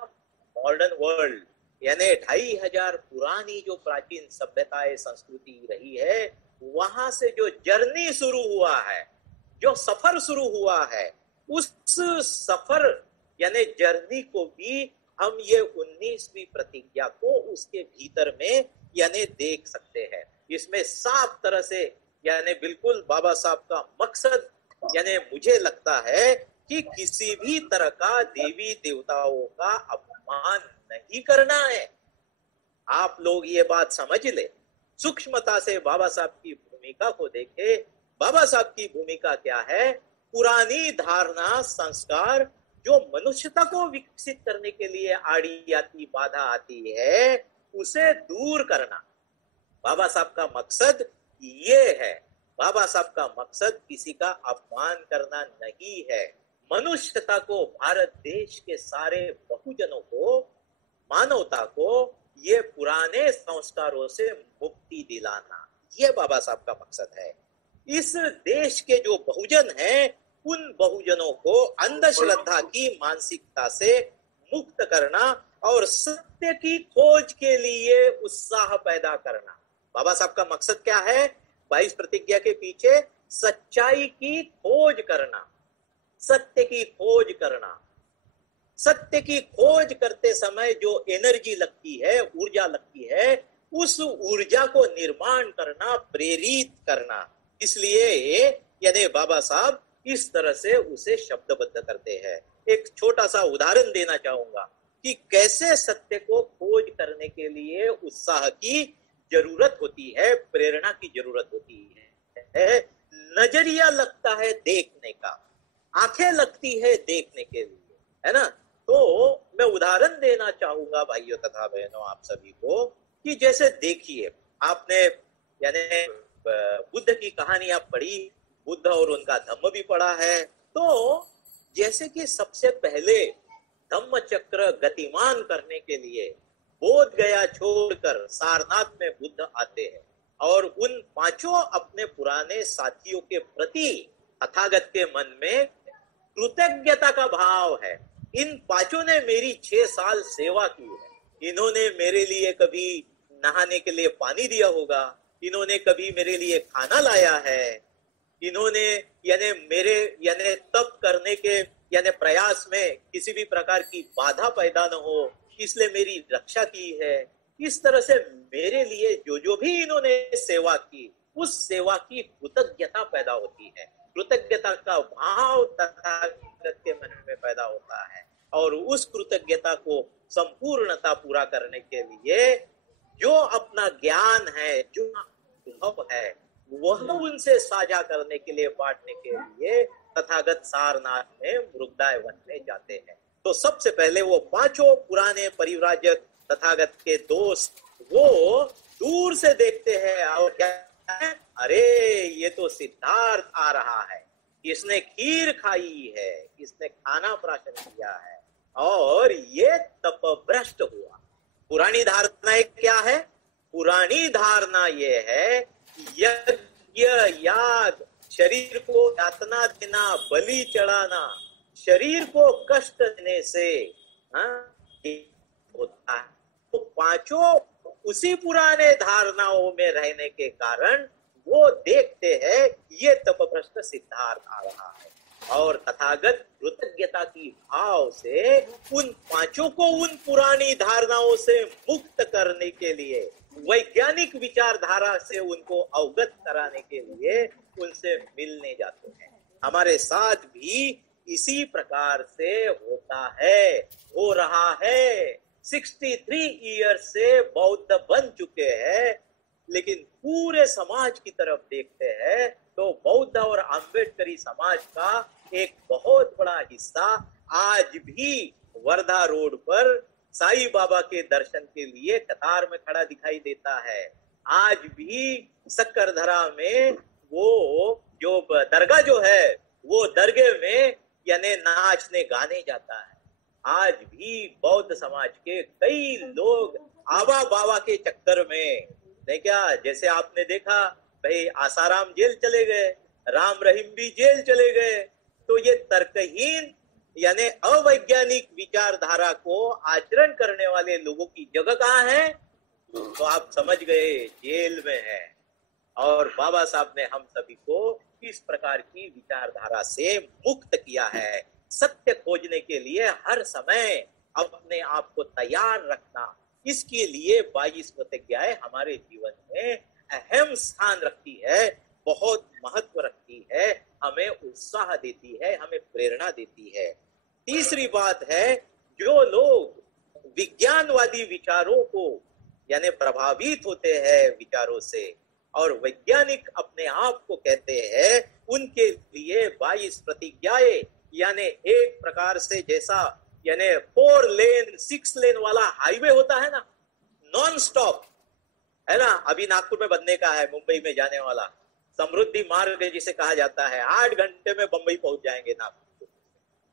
मॉडर्न वर्ल्ड यानी 2500 पुरानी जो प्राचीन सभ्यताएं संस्कृति रही है, वहां से जो जर्नी शुरू हुआ है, जो सफर शुरू हुआ है, उस सफर यानी जर्नी को भी हम ये 19वीं प्रतिज्ञा को उसके भीतर में यानी देख सकते हैं। इसमें साफ तरह से यानी बिल्कुल बाबा साहब का मकसद यानी मुझे लगता है कि किसी भी तरह का देवी देवताओं का अपमान नहीं करना है। आप लोग ये बात समझ ले, सूक्ष्मता से बाबा साहब की भूमिका को देखे। बाबा साहब की भूमिका क्या है? पुरानी धारणा संस्कार जो मनुष्यता को विकसित करने के लिए आड़ी आती बाधा आती है, उसे दूर करना बाबा साहब का मकसद ये है। बाबा साहब का मकसद किसी का अपमान करना नहीं है। मनुष्यता को, भारत देश के सारे बहुजनों को, मानवता को ये पुराने संस्कारों से मुक्ति दिलाना, ये बाबा साहब का मकसद है। इस देश के जो बहुजन हैं, उन बहुजनों को अंधश्रद्धा की मानसिकता से मुक्त करना और सत्य की खोज के लिए उत्साह पैदा करना। बाबा साहब का मकसद क्या है? 22 प्रतिज्ञा के पीछे सच्चाई की खोज करना, सत्य की खोज करना। सत्य की खोज करते समय जो एनर्जी लगती है, ऊर्जा लगती है, उस ऊर्जा को निर्माण करना, प्रेरित करना। इसलिए यानी बाबा साहब इस तरह से उसे शब्दबद्ध करते हैं। एक छोटा सा उदाहरण देना चाहूंगा कि कैसे सत्य को खोज करने के लिए उत्साह की जरूरत होती है, प्रेरणा की जरूरत होती है। नजरिया लगता है देखने का, आंखें लगती है देखने के लिए, है ना? तो मैं उदाहरण देना चाहूंगा भाइयों तथा बहनों आप सभी को, कि जैसे देखिए आपने यानी बुद्ध की कहानी आप पढ़ी, बुद्ध और उनका धम्म भी पढ़ा है, तो जैसे कि सबसे पहले धम्म चक्र गतिमान करने के लिए बोध गया छोड़कर सारनाथ में बुद्ध आते हैं और उन पांचों अपने पुराने साथियों के प्रति तथागत के मन में कृतज्ञता का भाव है। इन पांचों ने मेरी 6 साल सेवा की है, इन्होंने मेरे लिए कभी नहाने के लिए पानी दिया होगा, इन्होंने कभी मेरे लिए खाना लाया है, इन्होंने यानी मेरे यानी तप करने के यानी प्रयास में किसी भी प्रकार की बाधा पैदा न हो, इसलिए मेरी रक्षा की है। इस तरह से मेरे लिए जो भी इन्होंने सेवा की, उस सेवा की कृतज्ञता पैदा होती है, कृतज्ञता का भाव तथागत के मन में पैदा होता है और उस कृतज्ञता को संपूर्णता पूरा करने के लिए जो अपना ज्ञान है, जो अनुभव है, वह उनसे साझा करने के लिए, बांटने के लिए तथागत सारनाथ में मृगदाय वन में जाते हैं। तो सबसे पहले वो पांचों पुराने परिव्राजक तथागत के दोस्त वो दूर से देखते हैं और क्या है, अरे ये तो सिद्धार्थ आ रहा है, इसने खीर खाई है, इसने खाना प्राशन किया है और ये तपभ्रष्ट हुआ। पुरानी धारणा क्या है? पुरानी धारणा ये है यज्ञ याग, शरीर को यातना देना, बलि चढ़ाना, शरीर को कष्ट देने से होता है। तो पांचों उसी पुराने धारणाओं में रहने के कारण वो देखते हैं ये तपभ्रष्ट सिद्धार्थ आ रहा है और तथागत कृतज्ञता की भाव से उन पांचों को उन पुरानी धारणाओं से मुक्त करने के लिए, वैज्ञानिक विचारधारा से उनको अवगत कराने के लिए उनसे मिलने जाते हैं। हमारे साथ भी इसी प्रकार से होता है, हो रहा है। 63 ईयर से बौद्ध बन चुके हैं, लेकिन पूरे समाज की तरफ देखते हैं तो बौद्ध और अम्बेडकरी समाज का एक बहुत बड़ा हिस्सा आज भी वर्धा रोड पर साईं बाबा के दर्शन के लिए कतार में खड़ा दिखाई देता है। आज भी सक्करधरा में वो जो दरगाह जो है, वो दरगाह में यानी नाचने गाने जाता है। आज भी बौद्ध समाज के कई लोग आबा बाबा के चक्कर में नहीं क्या, जैसे आपने देखा भाई आसाराम जेल चले गए, राम रहीम भी जेल चले गए, तो ये तर्कहीन यानी अवैज्ञानिक विचारधारा को आचरण करने वाले लोगों की जगह कहाँ है? तो आप समझ गए, जेल में है। और बाबा साहब ने हम सभी को इस प्रकार की विचारधारा से मुक्त किया है। सत्य खोजने के लिए हर समय अपने आप को तैयार रखना, इसके लिए 22 प्रतिज्ञाएं हमारे जीवन में अहम स्थान रखती है, बहुत महत्व रखती है, हमें उत्साह देती है, हमें प्रेरणा देती है। तीसरी बात है, जो लोग विज्ञानवादी विचारों को यानी प्रभावित होते हैं विचारों से और वैज्ञानिक अपने आप को कहते हैं, उनके लिए 22 प्रतिज्ञाएं यानी एक प्रकार से जैसा यानी 4 लेन 6 लेन वाला हाईवे होता है ना, नॉन स्टॉप है ना। अभी नागपुर में बनने का है, मुंबई में जाने वाला समृद्धि मार्ग जिसे कहा जाता है, 8 घंटे में बंबई पहुंच जाएंगे नागपुर,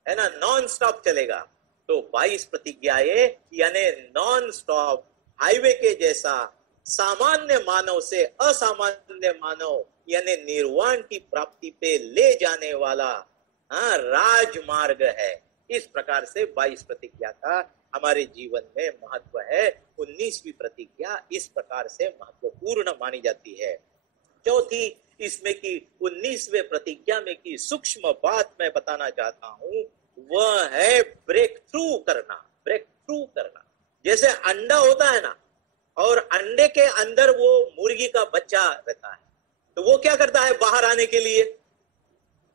है ना, नॉन स्टॉप चलेगा। तो 22 प्रतिज्ञाएं यानी नॉन स्टॉप हाईवे के जैसा सामान्य मानव से असामान्य मानव यानी निर्वाण की प्राप्ति पे ले जाने वाला राजमार्ग है। इस प्रकार से 22 प्रतिज्ञा का हमारे जीवन में महत्व है। 19वीं प्रतिज्ञा इस प्रकार से महत्वपूर्ण मानी जाती है। चौथी इसमें की 19वें प्रतिज्ञा में की सूक्ष्म बात मैं बताना चाहता हूं, वह है ब्रेक थ्रू करना। ब्रेक थ्रू करना, जैसे अंडा होता है ना, और अंडे के अंदर वो मुर्गी का बच्चा रहता है, तो वो क्या करता है बाहर आने के लिए?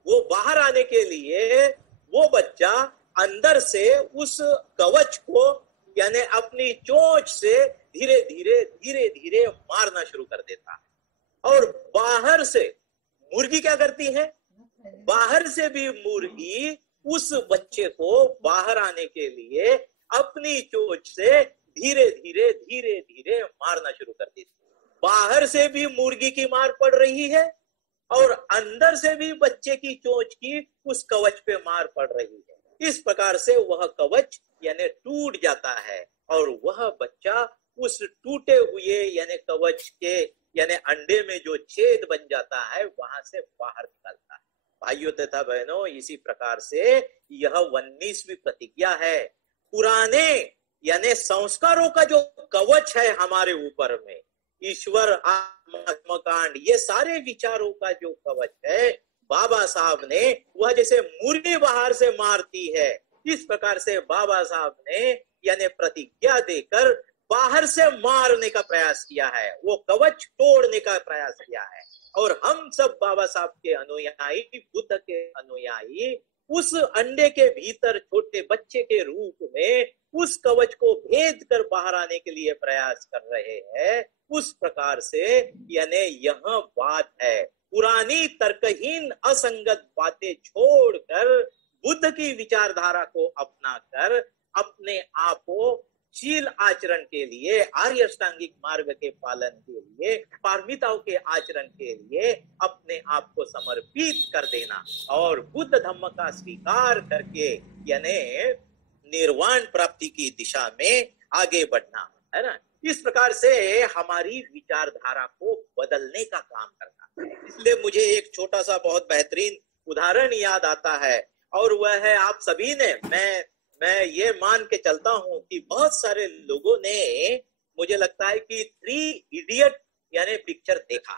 वो बाहर आने के लिए वो बच्चा अंदर से उस कवच को यानी अपनी चोंच से धीरे धीरे धीरे धीरे मारना शुरू कर देता है। और बाहर से मुर्गी क्या करती है? बाहर से भी मुर्गी उस बच्चे को बाहर आने के लिए अपनी चोंच से धीरे धीरे धीरे धीरे मारना शुरू कर देती है। बाहर से भी मुर्गी की मार पड़ रही है और अंदर से भी बच्चे की चोंच की उस कवच पे मार पड़ रही है। इस प्रकार से वह कवच यानी टूट जाता है और वह बच्चा उस टूटे हुए यानी कवच के यानी अंडे में जो छेद बन जाता है वहां से बाहर निकलता है। भाइयों तथा बहनों, इसी प्रकार से यह 19वीं प्रतिज्ञा है। पुराने यानी संस्कारों का जो कवच है हमारे ऊपर में, ईश्वर, आत्मा, कांड, ये सारे विचारों का जो कवच है बाबा साहब ने, वह जैसे मुर्गी बाहर से मारती है, इस प्रकार से बाबा साहब ने यानी प्रतिज्ञा देकर बाहर से मारने का प्रयास किया है, वो कवच तोड़ने का प्रयास किया है। और हम सब बाबा साहब के अनुयायी, बुद्ध के अनुयायी, उस अंडे के भीतर छोटे बच्चे के रूप में उस कवच को भेद कर बाहर आने के लिए प्रयास कर रहे हैं। उस प्रकार से यानी यह बात है, पुरानी तर्कहीन असंगत बातें छोड़कर बुद्ध की विचारधारा को अपनाकर अपने आप को शील आचरण के लिए, आर्य अष्टांगिक मार्ग के पालन के लिए, पारमिताओं के आचरण के लिए अपने आप को समर्पित कर देना और बुद्ध धम्म का स्वीकार करके यानी निर्वाण प्राप्ति की दिशा में आगे बढ़ना है ना। इस प्रकार से हमारी विचारधारा को बदलने का काम करना है। इसलिए मुझे एक छोटा सा बहुत बेहतरीन उदाहरण याद आता है और वह है, आप सभी ने, मैं ये मान के चलता हूं कि बहुत सारे लोगों ने, मुझे लगता है कि 3 इडियट यानी पिक्चर देखा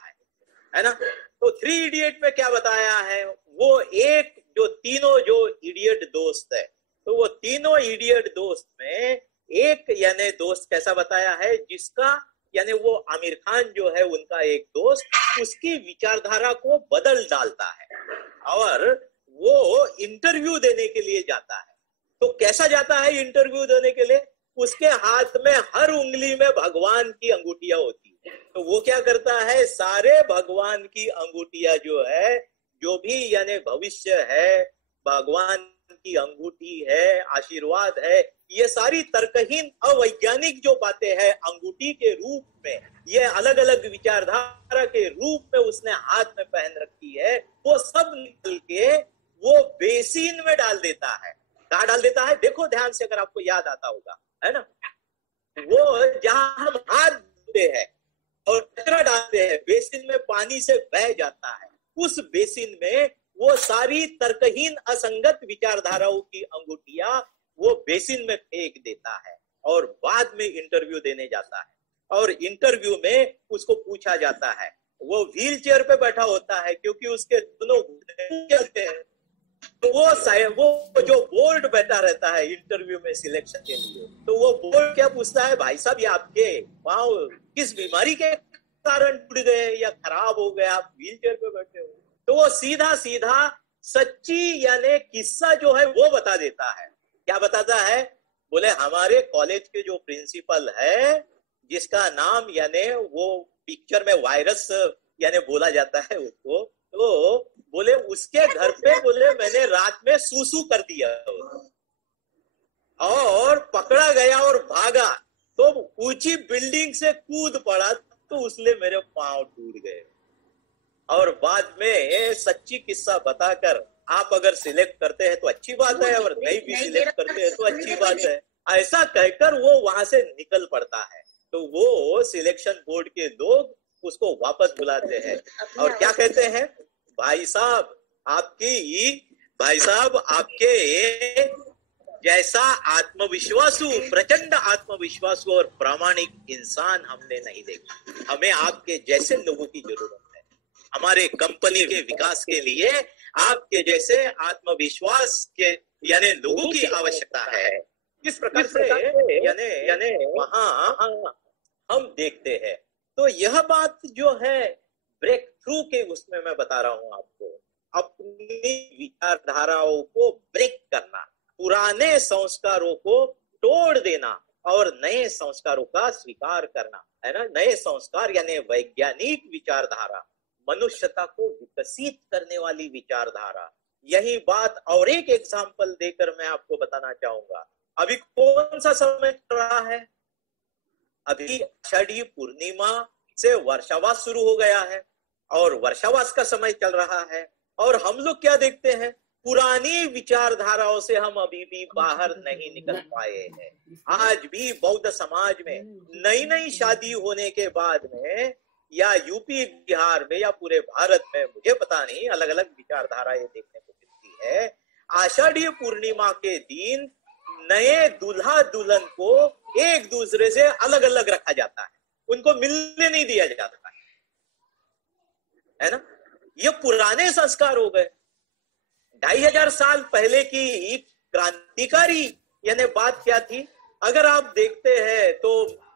है ना। तो 3 इडियट में क्या बताया है, वो एक जो तीनों जो इडियट दोस्त है, तो वो तीनों इडियट दोस्त में एक यानी दोस्त कैसा बताया है, जिसका यानी वो आमिर खान जो है उनका एक दोस्त, उसकी विचारधारा को बदल डालता है और वो इंटरव्यू देने के लिए जाता है। तो कैसा जाता है इंटरव्यू देने के लिए, उसके हाथ में हर उंगली में भगवान की अंगूठियां होती है। तो वो क्या करता है, सारे भगवान की अंगूठियां जो है, जो भी यानी भविष्य है, भगवान की अंगूठी है, आशीर्वाद है, ये सारी तर्कहीन अवैज्ञानिक जो बातें हैं अंगूठी के रूप में, ये अलग अलग विचारधारा के रूप में उसने हाथ में पहन रखी है, वो सब निकल के वो बेसिन में डाल देता है। कहाँ डाल देता है, देखो ध्यान से, अगर आपको याद आता होगा, है ना, वो जहां हम हाथ धोते हैं और कचरा डालते हैं, बेसिन में पानी से बह जाता है, उस बेसिन में वो सारी तर्कहीन असंगत विचारधाराओं की अंगूठियां वो बेसिन में फेंक देता है और बाद में इंटरव्यू देने जाता है। और इंटरव्यू में उसको पूछा जाता है, वो व्हील चेयर पे बैठा होता है क्योंकि उसके दोनों चलते हैं, तो वो जो बोर्ड बैठा रहता है इंटरव्यू में सिलेक्शन के लिए, तो वो बोर्ड क्या पूछता है, भाई साहब ये आपके पांव किस बीमारी के कारण टूट गए या खराब हो गए, आप व्हील चेयर पे बैठे हो। तो वो सीधा सीधा सच्ची यानी किस्सा जो है वो बता देता है। क्या बताता है, बोले हमारे कॉलेज के जो प्रिंसिपल है, जिसका नाम यानी वो पिक्चर में वायरस यानी बोला जाता है उसको, तो बोले उसके घर पे बोले मैंने रात में सूसू कर दिया और पकड़ा गया और भागा, तो ऊंची बिल्डिंग से कूद पड़ा, तो उसने मेरे पांव टूट गए। और बाद में सच्ची किस्सा बताकर आप अगर सिलेक्ट करते हैं तो अच्छी बात है, और नहीं भी सिलेक्ट करते हैं तो अच्छी बात है, ऐसा कहकर वो वहां से निकल पड़ता है। तो वो सिलेक्शन बोर्ड के लोग उसको वापस बुलाते हैं और क्या कहते हैं, भाई साहब आपके जैसा आत्मविश्वासु, प्रचंड आत्मविश्वासु और प्रामाणिक इंसान हमने नहीं देखा, हमें आपके जैसे लोगों की जरूरत है, हमारे कंपनी के विकास के लिए आपके जैसे आत्मविश्वास के यानी लोगों की आवश्यकता है। इस प्रकार से यानी वहां हम देखते हैं। तो यह बात जो है ब्रेक थ्रू के उसमें मैं बता रहा हूं आपको, अपनी विचारधाराओं को ब्रेक करना, पुराने संस्कारों को तोड़ देना और नए संस्कारों का स्वीकार करना, है ना। नए संस्कार यानी वैज्ञानिक विचारधारा, मनुष्यता को विकसित करने वाली विचारधारा। यही बात और एक एग्जाम्पल देकर मैं आपको बताना चाहूंगा। अभी कौन सा समय चल रहा है? अभी आषाढ़ी पूर्णिमा से वर्षावास शुरू हो गया है और वर्षावास का समय चल रहा है। और हम लोग क्या देखते हैं, पुरानी विचारधाराओं से हम अभी भी बाहर नहीं निकल पाए हैं। आज भी बौद्ध समाज में नई नई शादी होने के बाद में, या यूपी बिहार में या पूरे भारत में, मुझे पता नहीं, अलग अलग विचारधाराएं देखने को मिलती है। आषाढ़ी पूर्णिमा के दिन नए दूल्हा दुल्हन को एक दूसरे से अलग अलग रखा जाता है, उनको मिलने नहीं दिया जाता है ना। ये पुराने संस्कार हो गए। 2500 साल पहले की क्रांतिकारी यानी बात क्या थी? अगर आप देखते हैं तो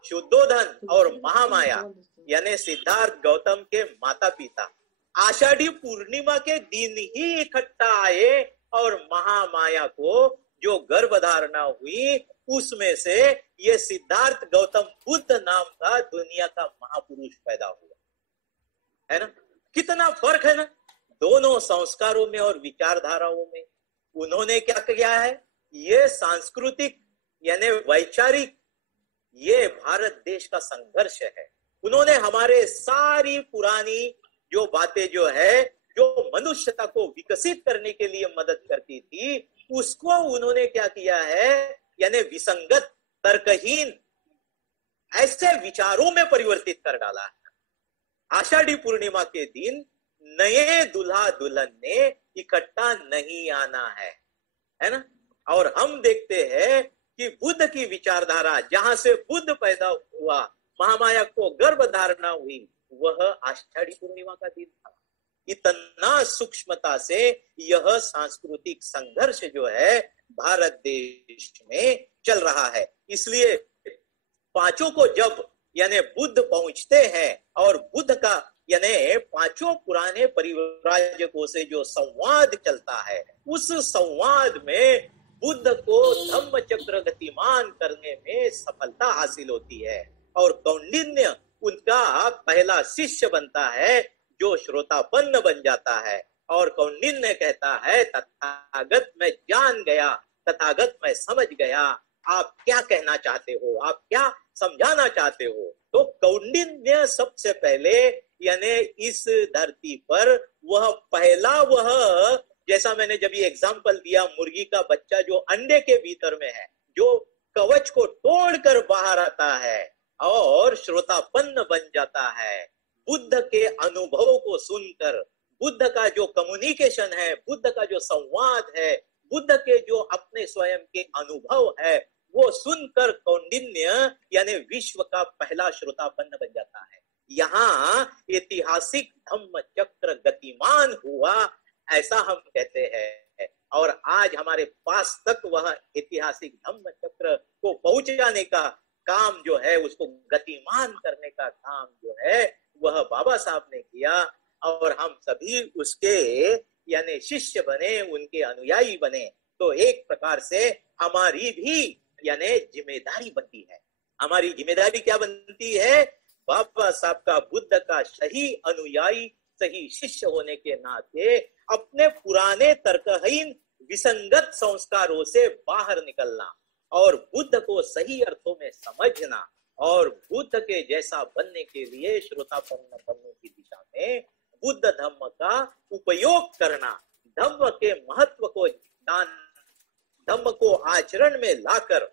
शुद्धोधन और महामाया यानी सिद्धार्थ गौतम के माता पिता आषाढ़ी पूर्णिमा के दिन ही इकट्ठा आए और महामाया को जो गर्भधारणा हुई उसमें से ये सिद्धार्थ गौतम बुद्ध नाम का दुनिया का महापुरुष पैदा हुआ, है ना। कितना फर्क है ना दोनों संस्कारों में और विचारधाराओं में। उन्होंने क्या किया है, ये सांस्कृतिक यानी वैचारिक, ये भारत देश का संघर्ष है। उन्होंने हमारे सारी पुरानी जो बातें जो है, जो मनुष्यता को विकसित करने के लिए मदद करती थी, उसको उन्होंने क्या किया है, यानी विसंगत, तर्कहीन ऐसे विचारों में परिवर्तित कर डाला है। आषाढ़ी पूर्णिमा के दिन नए दूल्हा दुल्हन ने इकट्ठा नहीं आना है ना। और हम देखते हैं कि बुद्ध की विचारधारा, जहां से बुद्ध पैदा हुआ, महामाया को गर्भ धारणा हुई, वह आषाढ़ी पूर्णिमा का दिन था। इतना सूक्ष्मता से यह सांस्कृतिक संघर्ष जो है भारत देश में चल रहा है। इसलिए पांचों को जब यानी बुद्ध पहुंचते हैं और बुद्ध का यानी पांचों पुराने परिव्राजकों से जो संवाद चलता है, उस संवाद में बुद्ध को धम्म चक्र गतिमान करने में सफलता हासिल होती है और कौंडिन्य उनका पहला शिष्य बनता है जो श्रोतापन्न बन जाता है। और कौंडिन्य कहता है, तथागत मैं जान गया, तथागत मैं समझ गया, आप क्या कहना चाहते हो, आप क्या समझाना चाहते हो। तो कौंडिन्य सबसे पहले यानी इस धरती पर वह पहला, वह जैसा मैंने जब ये एग्जाम्पल दिया, मुर्गी का बच्चा जो अंडे के भीतर में है, जो कवच को तोड़कर बाहर आता है और श्रोतापन्न बन जाता है, बुद्ध के अनुभवों को सुनकर, बुद्ध का जो कम्युनिकेशन है, बुद्ध का जो संवाद है, बुद्ध के जो अपने स्वयं के अनुभव है, वो सुनकर कौंडिन्य यानी विश्व का पहला श्रोतापन्न बन जाता है। यहाँ ऐतिहासिक धम्म चक्र गतिमान हुआ, ऐसा हम कहते हैं। और आज हमारे पास तक वह ऐतिहासिक धम्म चक्र को पहुंचाने का काम जो है, उसको गतिमान करने का काम जो है, वह बाबा साहब ने किया और हम सभी उसके यानी शिष्य बने, उनके अनुयायी बने। तो एक प्रकार से हमारी भी यानी जिम्मेदारी बनती है। हमारी जिम्मेदारी क्या बनती है? बाबा साहब का, बुद्ध का सही अनुयायी, सही शिष्य होने के नाते अपने पुराने तर्कहीन विसंगत संस्कारों से बाहर निकलना और बुद्ध को सही अर्थों में समझना और बुद्ध के जैसा बनने के लिए श्रोतापन्न बनने की दिशा में बुद्ध धम्म का उपयोग करना, धम्म के महत्व को दान, धम्म को आचरण में लाकर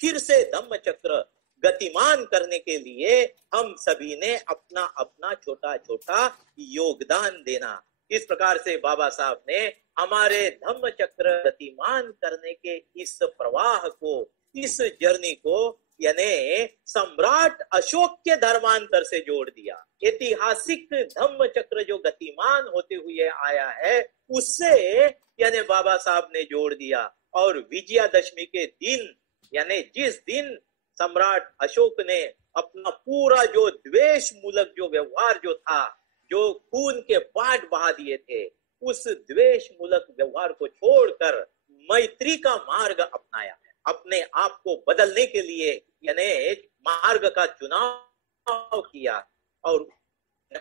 फिर से धम्म चक्र गतिमान करने के लिए हम सभी ने अपना अपना छोटा छोटा योगदान देना। इस प्रकार से बाबा साहब ने हमारे धम्म चक्र गतिमान करने के इस प्रवाह को, इस जर्नी को यानी सम्राट अशोक के धर्मांतर से जोड़ दिया। ऐतिहासिक धम्म चक्र जो गतिमान होते हुए आया है, उससे यानी बाबा साहब ने जोड़ दिया। और विजयादशमी के दिन यानी जिस दिन सम्राट अशोक ने अपना पूरा जो द्वेष मूलक जो व्यवहार जो था, जो खून के बाढ़ बहा दिए थे, उस द्वेष मूलक व्यवहार को छोड़कर मैत्री का मार्ग अपनाया, अपने आप को बदलने के लिए यानी मार्ग का चुनाव किया। और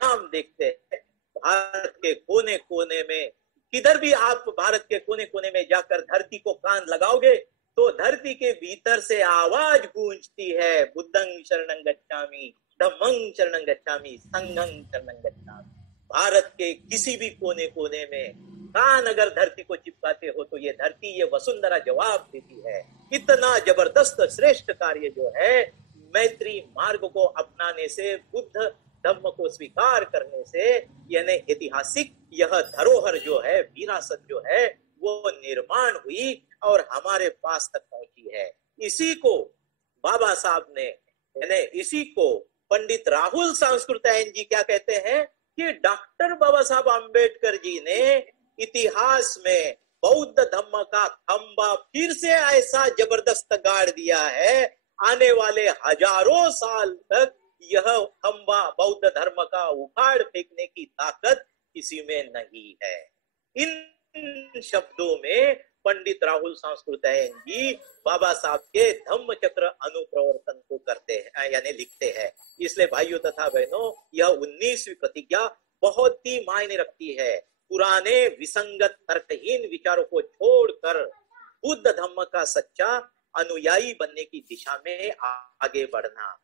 हम देखते हैं भारत के कोने कोने में, किधर भी आप भारत के कोने कोने में जाकर धरती को कान लगाओगे तो धरती धरती के भीतर से आवाज गूंजती है, बुद्धं शरणं गच्छामि, धम्मं शरणं गच्छामि, संघं शरणं गच्छामि। भारत के किसी भी कोने कोने में कान अगर धरती को चिपकाते हो तो ये धरती, ये वसुंधरा जवाब देती है। इतना जबरदस्त श्रेष्ठ कार्य जो है मैत्री मार्ग को अपनाने से, बुद्ध धम्म को स्वीकार करने से, यानी ऐतिहासिक यह धरोहर जो है, विरासत जो है, वो निर्माण हुई और हमारे पास तक पहुंची है। इसी को बाबा साहब ने, यानी इसी को पंडित राहुल सांस्कृत्यायन जी क्या कहते हैं कि डॉक्टर बाबा साहब आम्बेडकर जी ने इतिहास में बौद्ध धम्म का खंबा फिर से ऐसा जबरदस्त गाड़ दिया है, आने वाले हजारों साल तक यह खंबा बौद्ध धर्म का उखाड़ फेंकने की ताकत किसी में नहीं है। इन शब्दों में पंडित राहुल सांस्कृत्यायन जी बाबा साहब के धम्म चक्र अनुप्रवर्तन को करते हैं, यानी लिखते हैं। इसलिए भाइयों तथा बहनों, यह 19वीं प्रतिज्ञा बहुत ही मायने रखती है। पुराने विसंगत तर्कहीन विचारों को छोड़कर बुद्ध धम्म का सच्चा अनुयायी बनने की दिशा में आगे बढ़ना।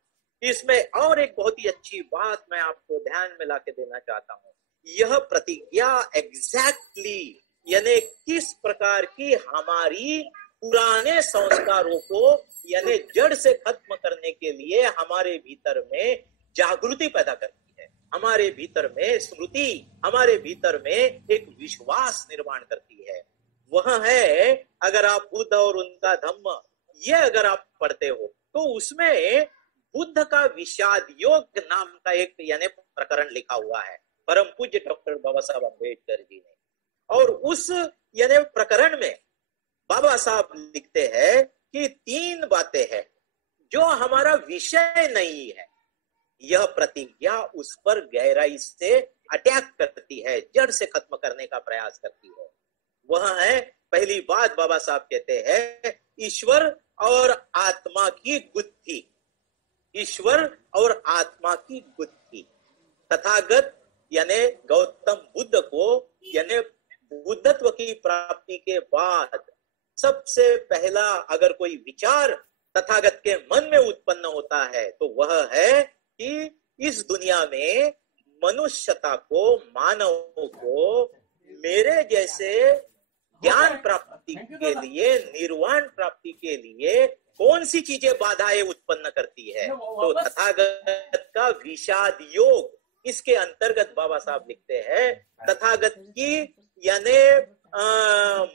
इसमें और एक बहुत ही अच्छी बात मैं आपको ध्यान में लाके देना चाहता हूँ। यह प्रतिज्ञा एग्जैक्टली यानी किस प्रकार की हमारी पुराने संस्कारों को यानी जड़ से खत्म करने के लिए हमारे भीतर में जागृति पैदा करती है, हमारे भीतर में स्मृति, हमारे भीतर में एक विश्वास निर्माण करती है। वह है, अगर आप बुद्ध और उनका धम्म ये अगर आप पढ़ते हो तो उसमें बुद्ध का विषाद योग नाम का एक यानी प्रकरण लिखा हुआ है परम पूज्य डॉक्टर बाबा साहब अम्बेडकर जी ने। और उस यानी प्रकरण में बाबा साहब लिखते हैं कि 3 बातें हैं जो हमारा विषय नहीं है, यह प्रतिज्ञा उस पर गहराई से अटैक करती है, जड़ से खत्म करने का प्रयास करती है। वह है, पहली बात बाबा साहब कहते हैं, ईश्वर और आत्मा की गुत्थी, ईश्वर और आत्मा की गुत्थी। तथागत यानी गौतम बुद्ध को यानी बुद्धत्व की प्राप्ति के बाद सबसे पहला अगर कोई विचार तथागत के मन में उत्पन्न होता है तो वह है कि इस दुनिया में मनुष्यता को, मानव को मेरे जैसे ज्ञान प्राप्ति के लिए, निर्वाण प्राप्ति के लिए कौन सी चीजें बाधाएं उत्पन्न करती है। तो तथागत का विषाद योग, इसके अंतर्गत बाबा साहब लिखते हैं तथागत की यानी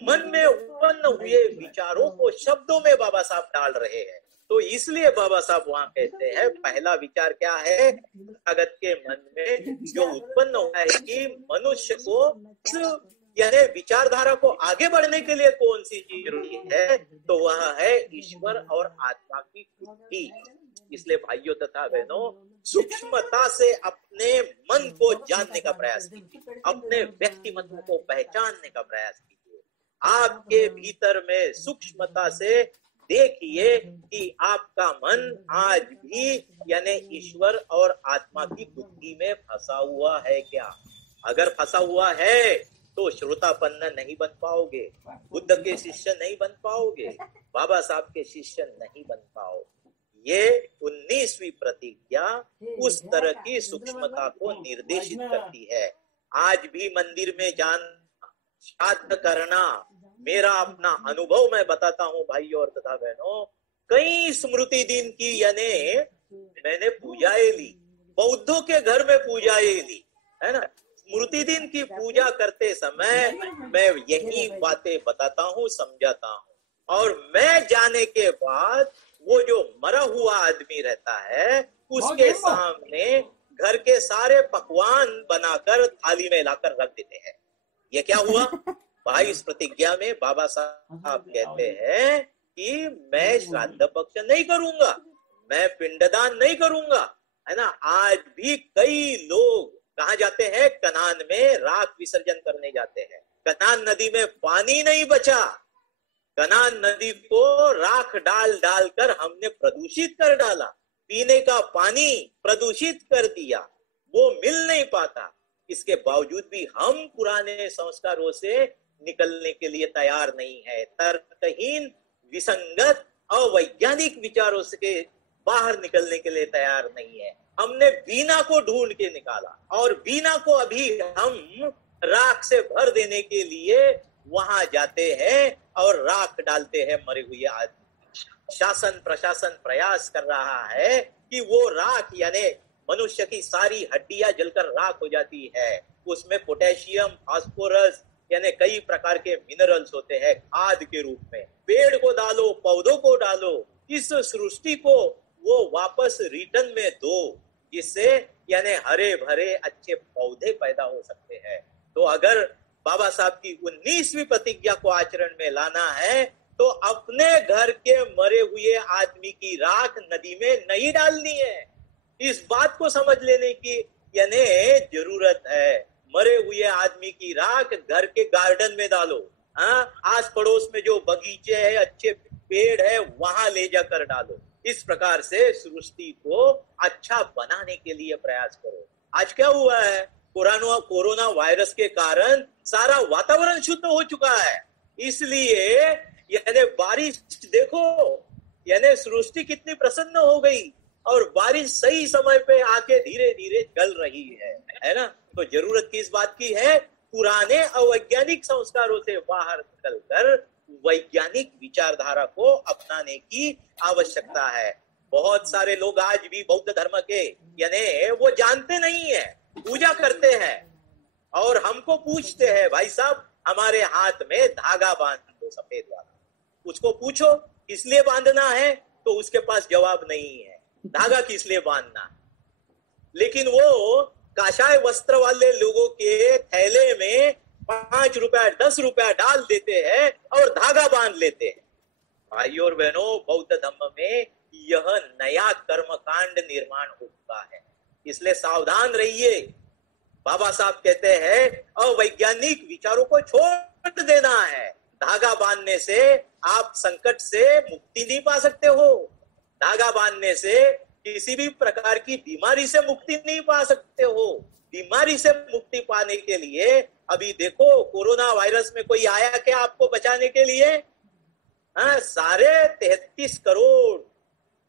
मन में उत्पन्न हुए विचारों को शब्दों में बाबा साहब डाल रहे हैं। तो इसलिए बाबा साहब वहां कहते हैं, पहला विचार क्या है तथागत के मन में जो उत्पन्न हुआ है कि मनुष्य को यानी विचारधारा को आगे बढ़ने के लिए कौन सी चीज जरूरी है, तो वह है ईश्वर और आत्मा की बुद्धि। इसलिए भाइयों तथा बहनों, सूक्ष्मता से अपने मन को जानने का प्रयास कीजिए, अपने व्यक्तिमत्व को पहचानने का प्रयास कीजिए। आपके भीतर में सूक्ष्मता से देखिए कि आपका मन आज भी यानी ईश्वर और आत्मा की बुद्धि में फंसा हुआ है क्या। अगर फंसा हुआ है तो श्रोतापन्न नहीं बन पाओगे, बुद्ध के शिष्य नहीं बन पाओगे, बाबा साहब के शिष्य नहीं बन पाओगे। ये 19वीं प्रतिज्ञा उस तरह की सूक्ष्मता को निर्देशित करती है। आज भी मंदिर में जाना, श्राद्ध करना, मेरा अपना अनुभव मैं बताता हूँ भाइयों और तथा बहनों, कई स्मृति दिन की यानी मैंने पूजाएं ली, बौद्धों के घर में पूजाएं ली, है ना। स्मृति दिन की पूजा करते समय मैं यही बातें बताता हूँ, समझाता हूँ। और मैं जाने के बाद वो जो मरा हुआ आदमी रहता है उसके सामने घर के सारे पकवान बनाकर थाली में लाकर रख देते हैं। ये क्या हुआ भाई? इस प्रतिज्ञा में बाबा साहब कहते हैं कि मैं श्राद्ध पक्ष नहीं करूंगा, मैं पिंडदान नहीं करूंगा, है ना। आज भी कई लोग कहाँ जाते हैं? कनान में राख विसर्जन करने जाते हैं। कनान नदी में पानी नहीं बचा, कनान नदी को राख डाल डाल कर हमने प्रदूषित कर डाला, पीने का पानी प्रदूषित कर दिया, वो मिल नहीं पाता। इसके बावजूद भी हम पुराने संस्कारों से निकलने के लिए तैयार नहीं है। तर्कहीन, विसंगत अवैज्ञानिक विचारों से बाहर निकलने के लिए तैयार नहीं है। हमने वीणा को ढूंढ के निकाला और वीणा को अभी हम राख से भर देने के लिए वहां जाते हैं और राख डालते हैं मरे हुए आदमी। शासन प्रशासन प्रयास कर रहा है कि वो राख यानी मनुष्य की सारी हड्डियां जलकर राख हो जाती है, उसमें पोटेशियम फास्फोरस यानी कई प्रकार के मिनरल्स होते हैं खाद के रूप में। पेड़ को डालो, पौधों को डालो, इस सृष्टि को वो वापस रिटर्न में दो, जिससे यानी हरे भरे अच्छे पौधे पैदा हो सकते हैं। तो अगर बाबा साहब की 19वीं प्रतिज्ञा को आचरण में लाना है तो अपने घर के मरे हुए आदमी की राख नदी में नहीं डालनी है। इस बात को समझ लेने की यानी जरूरत है। मरे हुए आदमी की राख घर के गार्डन में डालो, आस पड़ोस में जो बगीचे है, अच्छे पेड़ है, वहां ले जाकर डालो। इस प्रकार से सृष्टि को अच्छा बनाने के लिए प्रयास करो। आज क्या हुआ है, कोरोना वायरस के कारण सारा वातावरण शुद्ध हो चुका है, इसलिए यानी बारिश देखो, यानी सृष्टि कितनी प्रसन्न हो गई और बारिश सही समय पे आके धीरे धीरे गल रही है ना। तो जरूरत किस बात की है, पुराने अवैज्ञानिक संस्कारों से बाहर निकलकर वैज्ञानिक विचारधारा को अपनाने की आवश्यकता है। बहुत सारे लोग आज भी बौद्ध धर्म के यानी वो जानते नहीं है, पूजा करते हैं और हमको पूछते हैं, भाई साहब हमारे हाथ में धागा बांध दो सफेद वाला। उसको पूछो किस लिए बांधना है तो उसके पास जवाब नहीं है, धागा किस लिए बांधना। लेकिन वो काशाय वस्त्र वाले लोगों के थैले में 5 रुपया 10 रुपया डाल देते हैं और धागा बांध लेते हैं। भाइयों और बहनों, बौद्ध धर्म में यह नया कर्मकांड निर्माण हो चुका है, इसलिए सावधान रहिए। बाबा साहब कहते हैं अवैज्ञानिक विचारों को छोड़ देना है। धागा बांधने से आप संकट से मुक्ति नहीं पा सकते हो, धागा बांधने से किसी भी प्रकार की बीमारी से मुक्ति नहीं पा सकते हो। बीमारी से मुक्ति पाने के लिए अभी देखो कोरोना वायरस में कोई आया क्या आपको बचाने के लिए? सारे 33 करोड़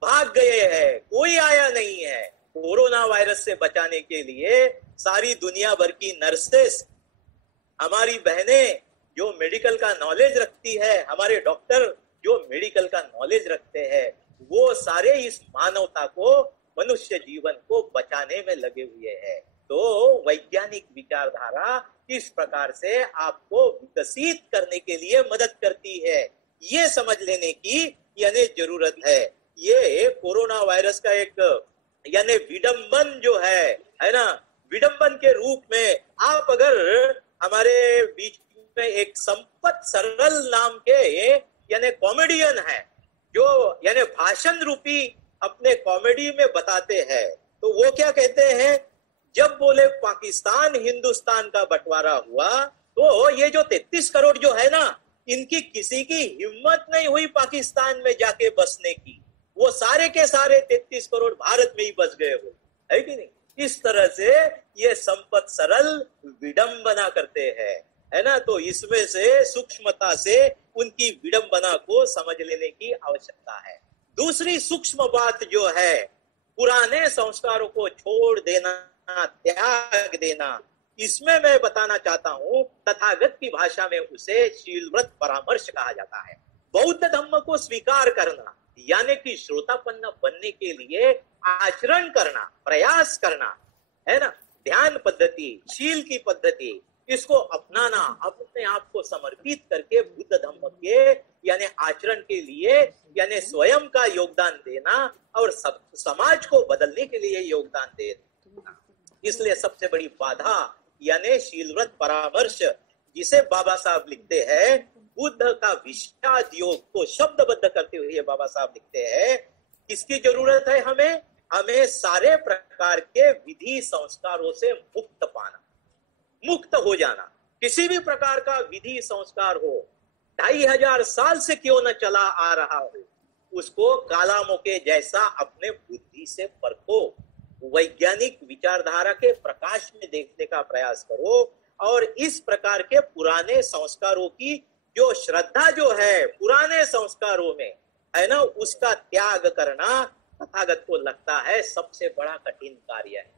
भाग गए हैं, कोई आया नहीं है। कोरोना वायरस से बचाने के लिए सारी दुनिया भर की नर्सेस, हमारी बहनें जो मेडिकल का नॉलेज रखती है, हमारे डॉक्टर जो मेडिकल का नॉलेज रखते हैं, वो सारे इस मानवता को, मनुष्य जीवन को बचाने में लगे हुए हैं। तो वैज्ञानिक विचारधारा इस प्रकार से आपको विकसित करने के लिए मदद करती है, ये समझ लेने की यानी जरूरत है। ये कोरोना वायरस का एक यानी विडंबन जो है ना, विडंबन के रूप में आप अगर हमारे बीच में एक संपत सरल नाम के यानी कॉमेडियन है, जो यानी भाषण रूपी अपने कॉमेडी में बताते हैं, तो वो क्या कहते हैं, जब बोले पाकिस्तान हिंदुस्तान का बंटवारा हुआ तो ये जो 33 करोड़ जो है ना, इनकी किसी की हिम्मत नहीं हुई पाकिस्तान में जाके बसने की, वो सारे के सारे 33 करोड़ भारत में ही बस गए हो, है कि नहीं। इस तरह से ये संपत सरल विडंबना करते हैं, है ना। तो इसमें से सूक्ष्मता से उनकी विडंबना को समझ लेने की आवश्यकता है। दूसरी सूक्ष्म बात जो है, पुराने संस्कारों को छोड़ देना, त्याग देना, इसमें मैं बताना चाहता हूं, तथागत की भाषा में उसे शीलव्रत परामर्श कहा जाता है। बौद्ध धर्म को स्वीकार करना यानी कि श्रोतापन्न बनने के लिए आचरण करना, प्रयास करना, है ना। ध्यान पद्धति, शील की पद्धति, इसको अपनाना, अपने आप को समर्पित करके बुद्ध धर्म के यानी आचरण के लिए यानी स्वयं का योगदान देना और समाज को बदलने के लिए योगदान देना। इसलिए सबसे बड़ी बाधा यानी शीलव्रत परामर्श, जिसे बाबा साहब लिखते हैं, बुद्ध का विषाद योग को शब्दबद्ध करते हुए बाबा साहब लिखते हैं, किसकी जरूरत है हमें? हमें सारे प्रकार के विधि संस्कारों से मुक्त पाना, मुक्त हो जाना। किसी भी प्रकार का विधि संस्कार हो, 2500 साल से क्यों न चला आ रहा हो, उसको कालामों के जैसा अपने बुद्धि से परखो, वैज्ञानिक विचारधारा के प्रकाश में देखने का प्रयास करो और इस प्रकार के पुराने संस्कारों की जो श्रद्धा जो है पुराने संस्कारों में, है ना, उसका त्याग करना तथागत को लगता है सबसे बड़ा कठिन कार्य है।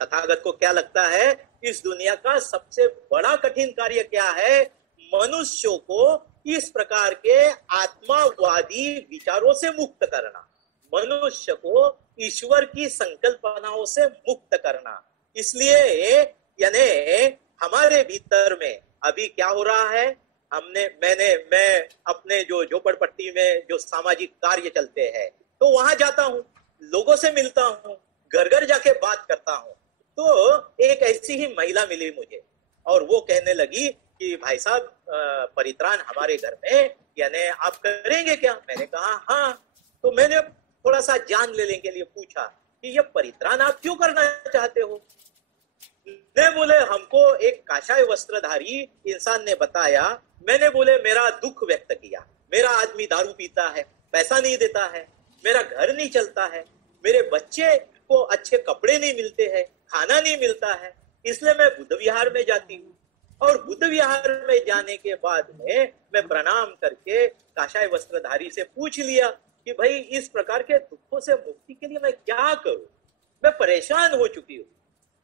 तथागत को क्या लगता है, इस दुनिया का सबसे बड़ा कठिन कार्य क्या है, मनुष्यों को इस प्रकार के आत्मावादी विचारों से मुक्त करना, मनुष्य को ईश्वर की संकल्पनाओं से मुक्त करना। इसलिए यानी हमारे भीतर में अभी क्या हो रहा है, मैं अपने जो झोपड़पट्टी में जो सामाजिक कार्य चलते हैं, तो वहां जाता हूँ, लोगों से मिलता हूँ, घर घर जाके बात करता हूँ। तो एक ऐसी ही महिला मिली मुझे और वो कहने लगी कि भाई साहब परित्राण हमारे घर में यानी आप करेंगे क्या? मैंने कहा हाँ। तो मैंने थोड़ा सा जान लेने के लिए पूछा कि ये परित्राण आप क्यों करना चाहते हो? ने बोले हमको एक काशाय वस्त्रधारी इंसान ने बताया। मैंने बोले मेरा दुख व्यक्त किया, मेरा आदमी दारू पीता है, पैसा नहीं देता है, मेरा घर नहीं चलता है, मेरे बच्चे को अच्छे कपड़े नहीं मिलते हैं, खाना नहीं मिलता है, इसलिए मैं बुद्ध विहार में जाती हूँ। और बुद्ध विहार में जाने के बाद में मैं प्रणाम करके काशाय वस्त्रधारी से पूछ लिया कि भाई इस प्रकार के दुखों से मुक्ति के लिए मैं क्या करूं, मैं परेशान हो चुकी हूँ।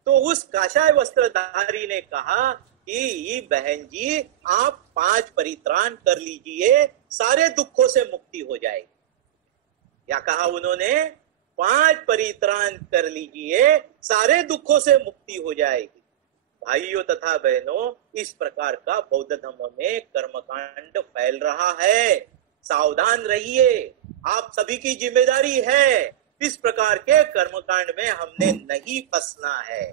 तो उस काशाय वस्त्रधारी ने कहा कि बहन जी आप 5 परित्राण कर लीजिए, सारे दुखों से मुक्ति हो जाएगी। क्या कहा उन्होंने? 5 परित्राण कर लीजिए, सारे दुखों से मुक्ति हो जाएगी। भाइयों तथा बहनों, इस प्रकार का बौद्ध धर्म में कर्मकांड फैल रहा है, सावधान रहिए, आप सभी की जिम्मेदारी है। इस प्रकार के कर्मकांड में हमने नहीं फंसना है।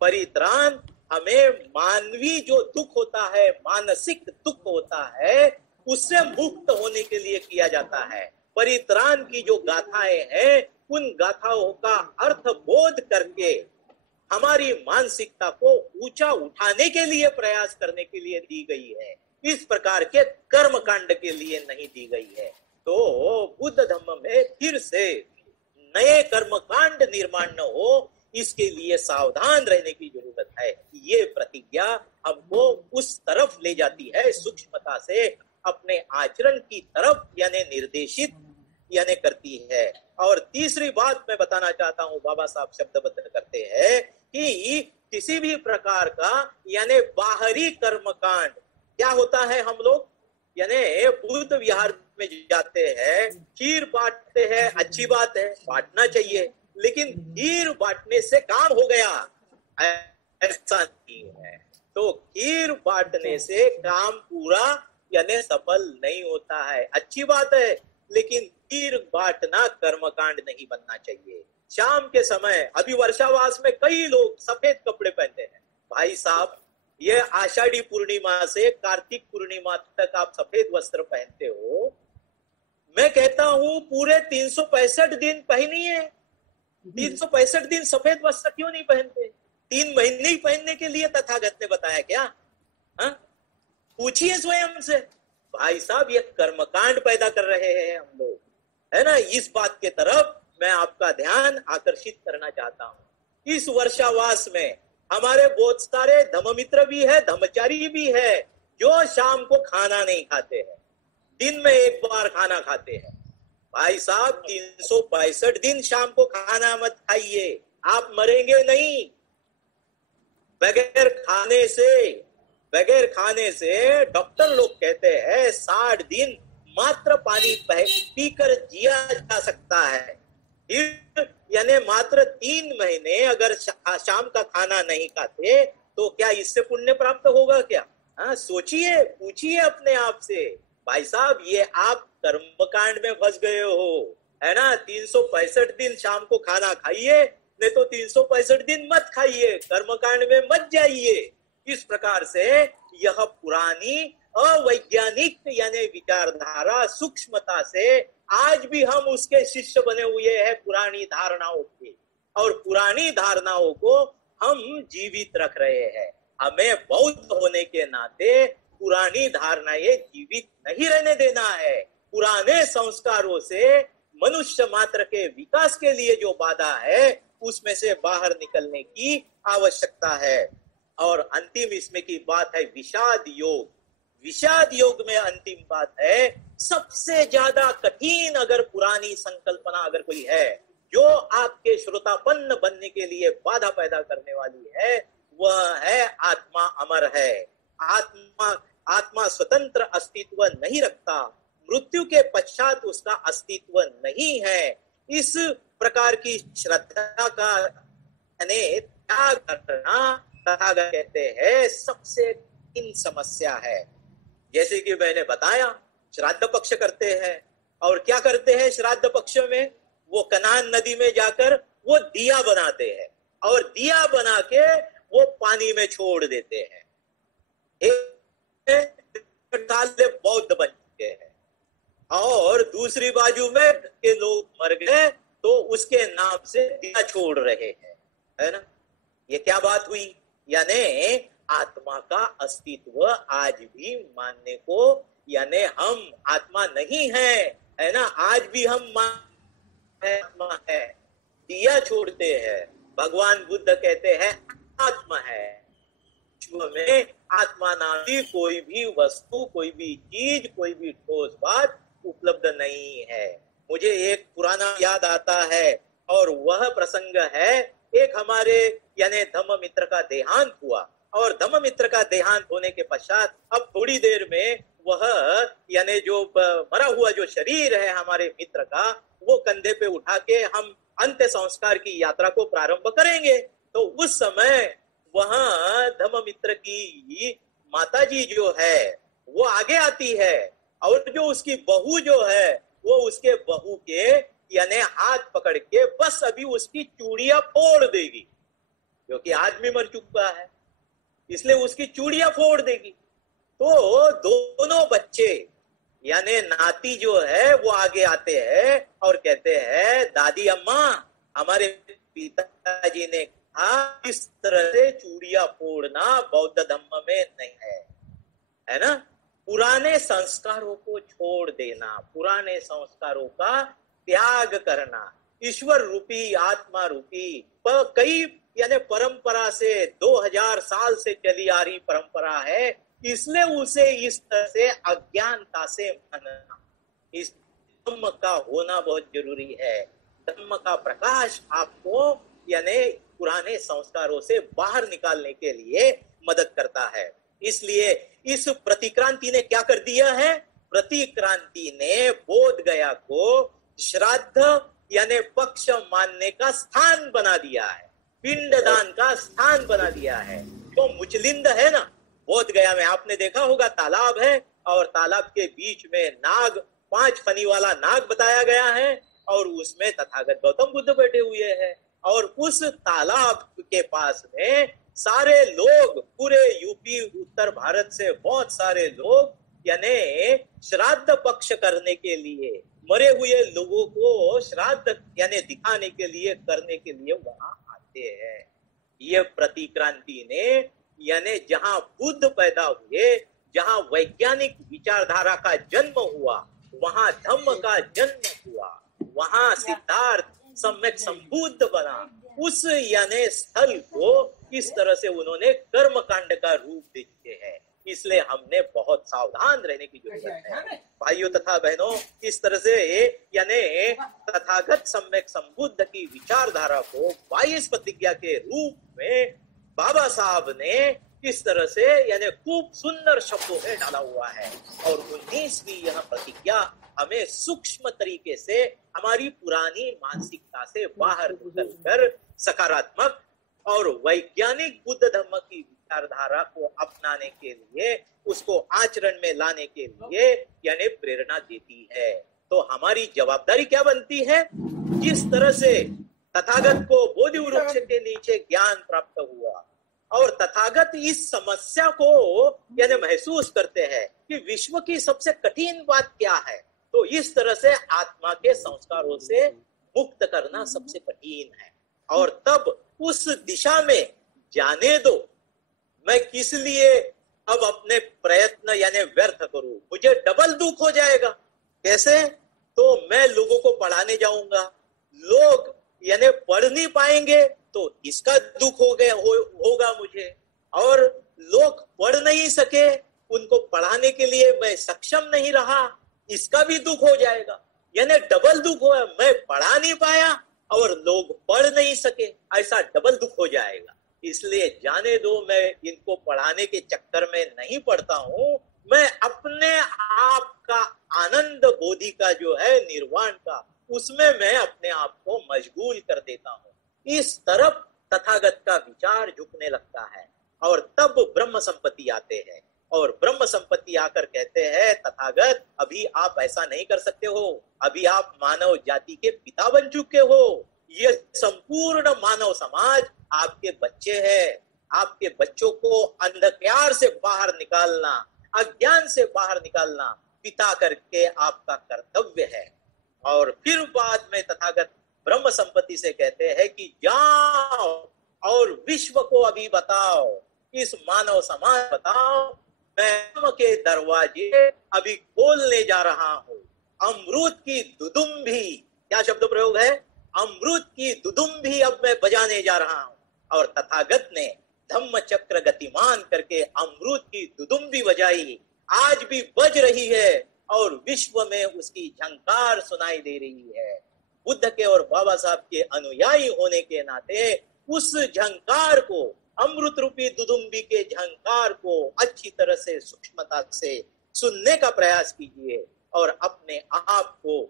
परित्राण हमें मानवीय जो दुख होता है, मानसिक दुख होता है, उससे मुक्त होने के लिए किया जाता है। परित्राण की जो गाथाएं हैं, उन गाथाओं का अर्थ बोध करके हमारी मानसिकता को ऊंचा उठाने के लिए प्रयास करने के लिए दी गई है, इस प्रकार के कर्मकांड के लिए नहीं दी गई है। तो बुद्ध धर्म में फिर से नए कर्मकांड निर्माण न हो, इसके लिए सावधान रहने की जरूरत है। ये प्रतिज्ञा हमको उस तरफ ले जाती है, सूक्ष्मता से अपने आचरण की तरफ यानी निर्देशित यानी करती है। और तीसरी बात मैं बताना चाहता हूं, बाबा साहब शब्दबद्ध करते हैं कि किसी भी प्रकार का यानी बाहरी कर्मकांड क्या होता है, हम लोग यानी बुद्ध विहार में जाते हैं, खीर बांटते हैं, अच्छी बात है, बांटना चाहिए, लेकिन खीर बांटने से काम हो गया ऐसा नहीं है। तो खीर बांटने से काम पूरा यानी सफल नहीं होता है, अच्छी बात है, लेकिन खीर बांटना कर्मकांड नहीं बनना चाहिए। शाम के समय अभी वर्षावास में कई लोग सफेद कपड़े पहनते हैं। भाई साहब, ये आषाढ़ी पूर्णिमा से कार्तिक पूर्णिमा तक आप सफेद वस्त्र पहनते हो, मैं कहता हूं पूरे 365 दिन पहनिए। 365 दिन सफेद वस्त्र क्यों नहीं पहनते? 3 महीने ही पहनने के लिए तथागत ने बताया क्या? पूछिए स्वयं से। भाई साहब, ये कर्मकांड पैदा कर रहे हैं हम लोग, है ना। इस बात के तरफ मैं आपका ध्यान आकर्षित करना चाहता हूं। इस वर्षावास में हमारे बहुत सारे धम्ममित्र भी है, धम्मचारी भी है, जो शाम को खाना नहीं खाते हैं, दिन में एक बार खाना खाते हैं। भाई साहब, 362 दिन शाम को खाना मत खाइए, आप मरेंगे नहीं। बगैर खाने से डॉक्टर लोग कहते हैं 60 दिन मात्र पानी पीकर जिया जा सकता है। यानी मात्र 3 महीने अगर शाम का खाना नहीं खाते तो क्या इससे पुण्य प्राप्त होगा क्या? सोचिए, पूछिए अपने आप से। भाई साहब, ये आप कर्मकांड में फंस गए हो, है ना। 365 दिन शाम को खाना खाइए, नहीं तो 365 दिन मत खाइए, कर्मकांड में मत जाइए। इस प्रकार से यह पुरानी अवैज्ञानिक यानी विचारधारा सूक्ष्मता से आज भी हम उसके शिष्य बने हुए हैं, पुरानी धारणाओं के, और पुरानी धारणाओं को हम जीवित रख रहे हैं। हमें बौद्ध होने के नाते पुरानी धारणाएं जीवित नहीं रहने देना है। पुराने संस्कारों से मनुष्य मात्र के विकास के लिए जो बाधा है, उसमें से बाहर निकलने की आवश्यकता है। और अंतिम इसमें की बात है विषाद योग। विषाद योग में अंतिम बात है सबसे ज्यादा कठिन अगर पुरानी संकल्पना अगर कोई है जो आपके श्रोतापन्न बनने के लिए बाधा पैदा करने वाली है, वह है आत्मा अमर है। आत्मा स्वतंत्र अस्तित्व नहीं रखता, मृत्यु के पश्चात उसका अस्तित्व नहीं है। इस प्रकार की श्रद्धा का त्याग करना तथागत कहते हैं सबसे कठिन समस्या है। जैसे कि मैंने बताया, श्राद्ध पक्ष करते हैं, और क्या करते हैं श्राद्ध पक्ष में? वो कनान नदी में जाकर वो दिया बनाते हैं, और दिया बना के वो पानी में छोड़ देते हैं। एक बौद्ध बन चुके हैं, और दूसरी बाजू में के लोग मर गए तो उसके नाम से दिया छोड़ रहे हैं, है ना। ये क्या बात हुई? यानी आत्मा का अस्तित्व आज भी मानने को, यानी हम आत्मा नहीं है ना, आज भी हम आत्मा है, दिया छोड़ते हैं। भगवान बुद्ध कहते हैं आत्मा है। विश्व में आत्मा नाम की कोई भी वस्तु, कोई भी चीज, कोई भी ठोस बात उपलब्ध नहीं है। मुझे एक पुराना याद आता है, और वह प्रसंग है, एक हमारे यानी धम्म मित्र का देहांत हुआ, और धम्म मित्र का देहांत होने के पश्चात अब थोड़ी देर में वह यानी जो मरा हुआ जो शरीर है हमारे मित्र का, वो कंधे पे उठा के हम अंत्य संस्कार की यात्रा को प्रारंभ करेंगे। तो उस समय वहां धम्म मित्र की माताजी जो है वो आगे आती है, और जो उसकी बहू जो है वो उसके बहू के यानी हाथ पकड़ के बस अभी उसकी चूड़ियां फोड़ देगी, क्योंकि आदमी मर चुका है, इसलिए उसकी चूड़ियां फोड़ देगी। तो दोनों बच्चे यानी नाती जो है वो आगे आते हैं और कहते हैं, दादी अम्मा, हमारे पिताजी ने कहा इस तरह से चूड़ियां फोड़ना बौद्ध धर्म में नहीं है ना। पुराने संस्कारों को छोड़ देना, पुराने संस्कारों का त्याग करना, ईश्वर रूपी आत्मा रूपी कई यानी परंपरा से 2000 साल से चली आ रही परंपरा है, इसलिए उसे इस तरह से अज्ञानता से मानना, इस धम्म का होना बहुत जरूरी है। धम्म का प्रकाश आपको यानी पुराने संस्कारों से बाहर निकालने के लिए मदद करता है। इसलिए इस प्रतिक्रांति ने क्या कर दिया है? प्रतिक्रांति ने बोध गया को श्राद्ध यानी पक्ष मानने का स्थान बना दिया है, पिंडदान का स्थान बना दिया है। तो मुचलिंद है ना, बोध गया में आपने देखा होगा, तालाब है, और तालाब के बीच में नाग, 5 फनी वाला नाग बताया गया है, और उसमें तथागत गौतम बुद्ध बैठे हुए हैं, और उस तालाब के पास में सारे लोग, पूरे यूपी उत्तर भारत से बहुत सारे लोग यानी श्राद्ध पक्ष करने के लिए, मरे हुए लोगों को श्राद्ध यानी दिखाने के लिए, करने के लिए वहां आते हैं। ये प्रतिक्रांति ने यानी जहां बुद्ध पैदा हुए, जहां वैज्ञानिक विचारधारा का जन्म हुआ, वहां धम्म का जन्म हुआ, वहां सिद्धार्थ सम्यक संबुद्ध बना, उस यानी स्थल को इस तरह से उन्होंने कर्म कांड का रूप दे चुके हैं। इसलिए हमने बहुत सावधान रहने की जरूरत है भाइयों तथा बहनों। इस तरह से यानी तथागत सम्यक संबुद्ध की विचारधारा को 22 प्रतिज्ञा के रूप में बाबा साहब ने इस तरह से यानी खूब सुंदर शब्दों में डाला हुआ है, और 19वीं यह प्रतिज्ञा हमें सूक्ष्म तरीके से हमारी पुरानी मानसिकता से बाहर निकलकर सकारात्मक और वैज्ञानिक बुद्ध धर्म की विचारधारा को अपनाने के लिए, उसको आचरण में लाने के लिए यानी प्रेरणा देती है। तो हमारी जवाबदारी क्या बनती है? जिस तरह से तथागत को बोधि वृक्ष के नीचे ज्ञान प्राप्त हुआ, और तथागत इस समस्या को यानी महसूस करते हैं कि विश्व की सबसे कठिन बात क्या है, तो इस तरह से आत्मा के संस्कारों से मुक्त करना सबसे कठिन है। और तब उस दिशा में जाने दो, मैं किस लिए अब अपने प्रयत्न यानी व्यर्थ करूं, मुझे डबल दुख हो जाएगा। कैसे? तो मैं लोगों को पढ़ाने जाऊंगा, लोग यानी पढ़ नहीं पाएंगे तो इसका दुख होगा मुझे, और लोग पढ़ नहीं सके, उनको पढ़ाने के लिए मैं सक्षम नहीं रहा, इसका भी दुख हो जाएगा, यानी डबल दुख हो, मैं पढ़ा नहीं पाया और लोग पढ़ नहीं सके, ऐसा डबल दुख हो जाएगा। इसलिए जाने दो, मैं इनको पढ़ाने के चक्कर में नहीं पड़ता हूं, मैं अपने आप का आनंद बोधि का जो है निर्वाण का, उसमें मैं अपने आप को मशगूल कर देता हूं। इस तरफ तथागत का विचार झुकने लगता है और तब ब्रह्म संपत्ति आते हैं और ब्रह्म संपत्ति आकर कहते हैं तथागत अभी आप ऐसा नहीं कर सकते हो, अभी आप मानव जाति के पिता बन चुके हो, ये संपूर्ण मानव समाज आपके बच्चे हैं, आपके बच्चों को अंधकार से बाहर निकालना, अज्ञान से बाहर निकालना पिता करके आपका कर्तव्य है। और फिर बाद में तथागत ब्रह्म संपत्ति से कहते हैं कि जाओ और विश्व को अभी बताओ, इस मानव समाज बताओ, मैं के दरवाजे अभी खोलने जा रहा हूं, अमृत की दुदुम्भी, क्या शब्द प्रयोग है, अमृत की दुदुम्भी अब मैं बजाने जा रहा हूं। और तथागत ने धम्म चक्र गतिमान करके अमृत की दुदुम्भी बजाई, आज भी बज रही है और विश्व में उसकी झंकार सुनाई दे रही है। बुद्ध के और बाबा साहब के अनुयायी होने के नाते उस झंकार को, अमृत रूपी दुदुम्बी के झंकार को अच्छी तरह से सूक्ष्मता से सुनने का प्रयास कीजिए और अपने आप को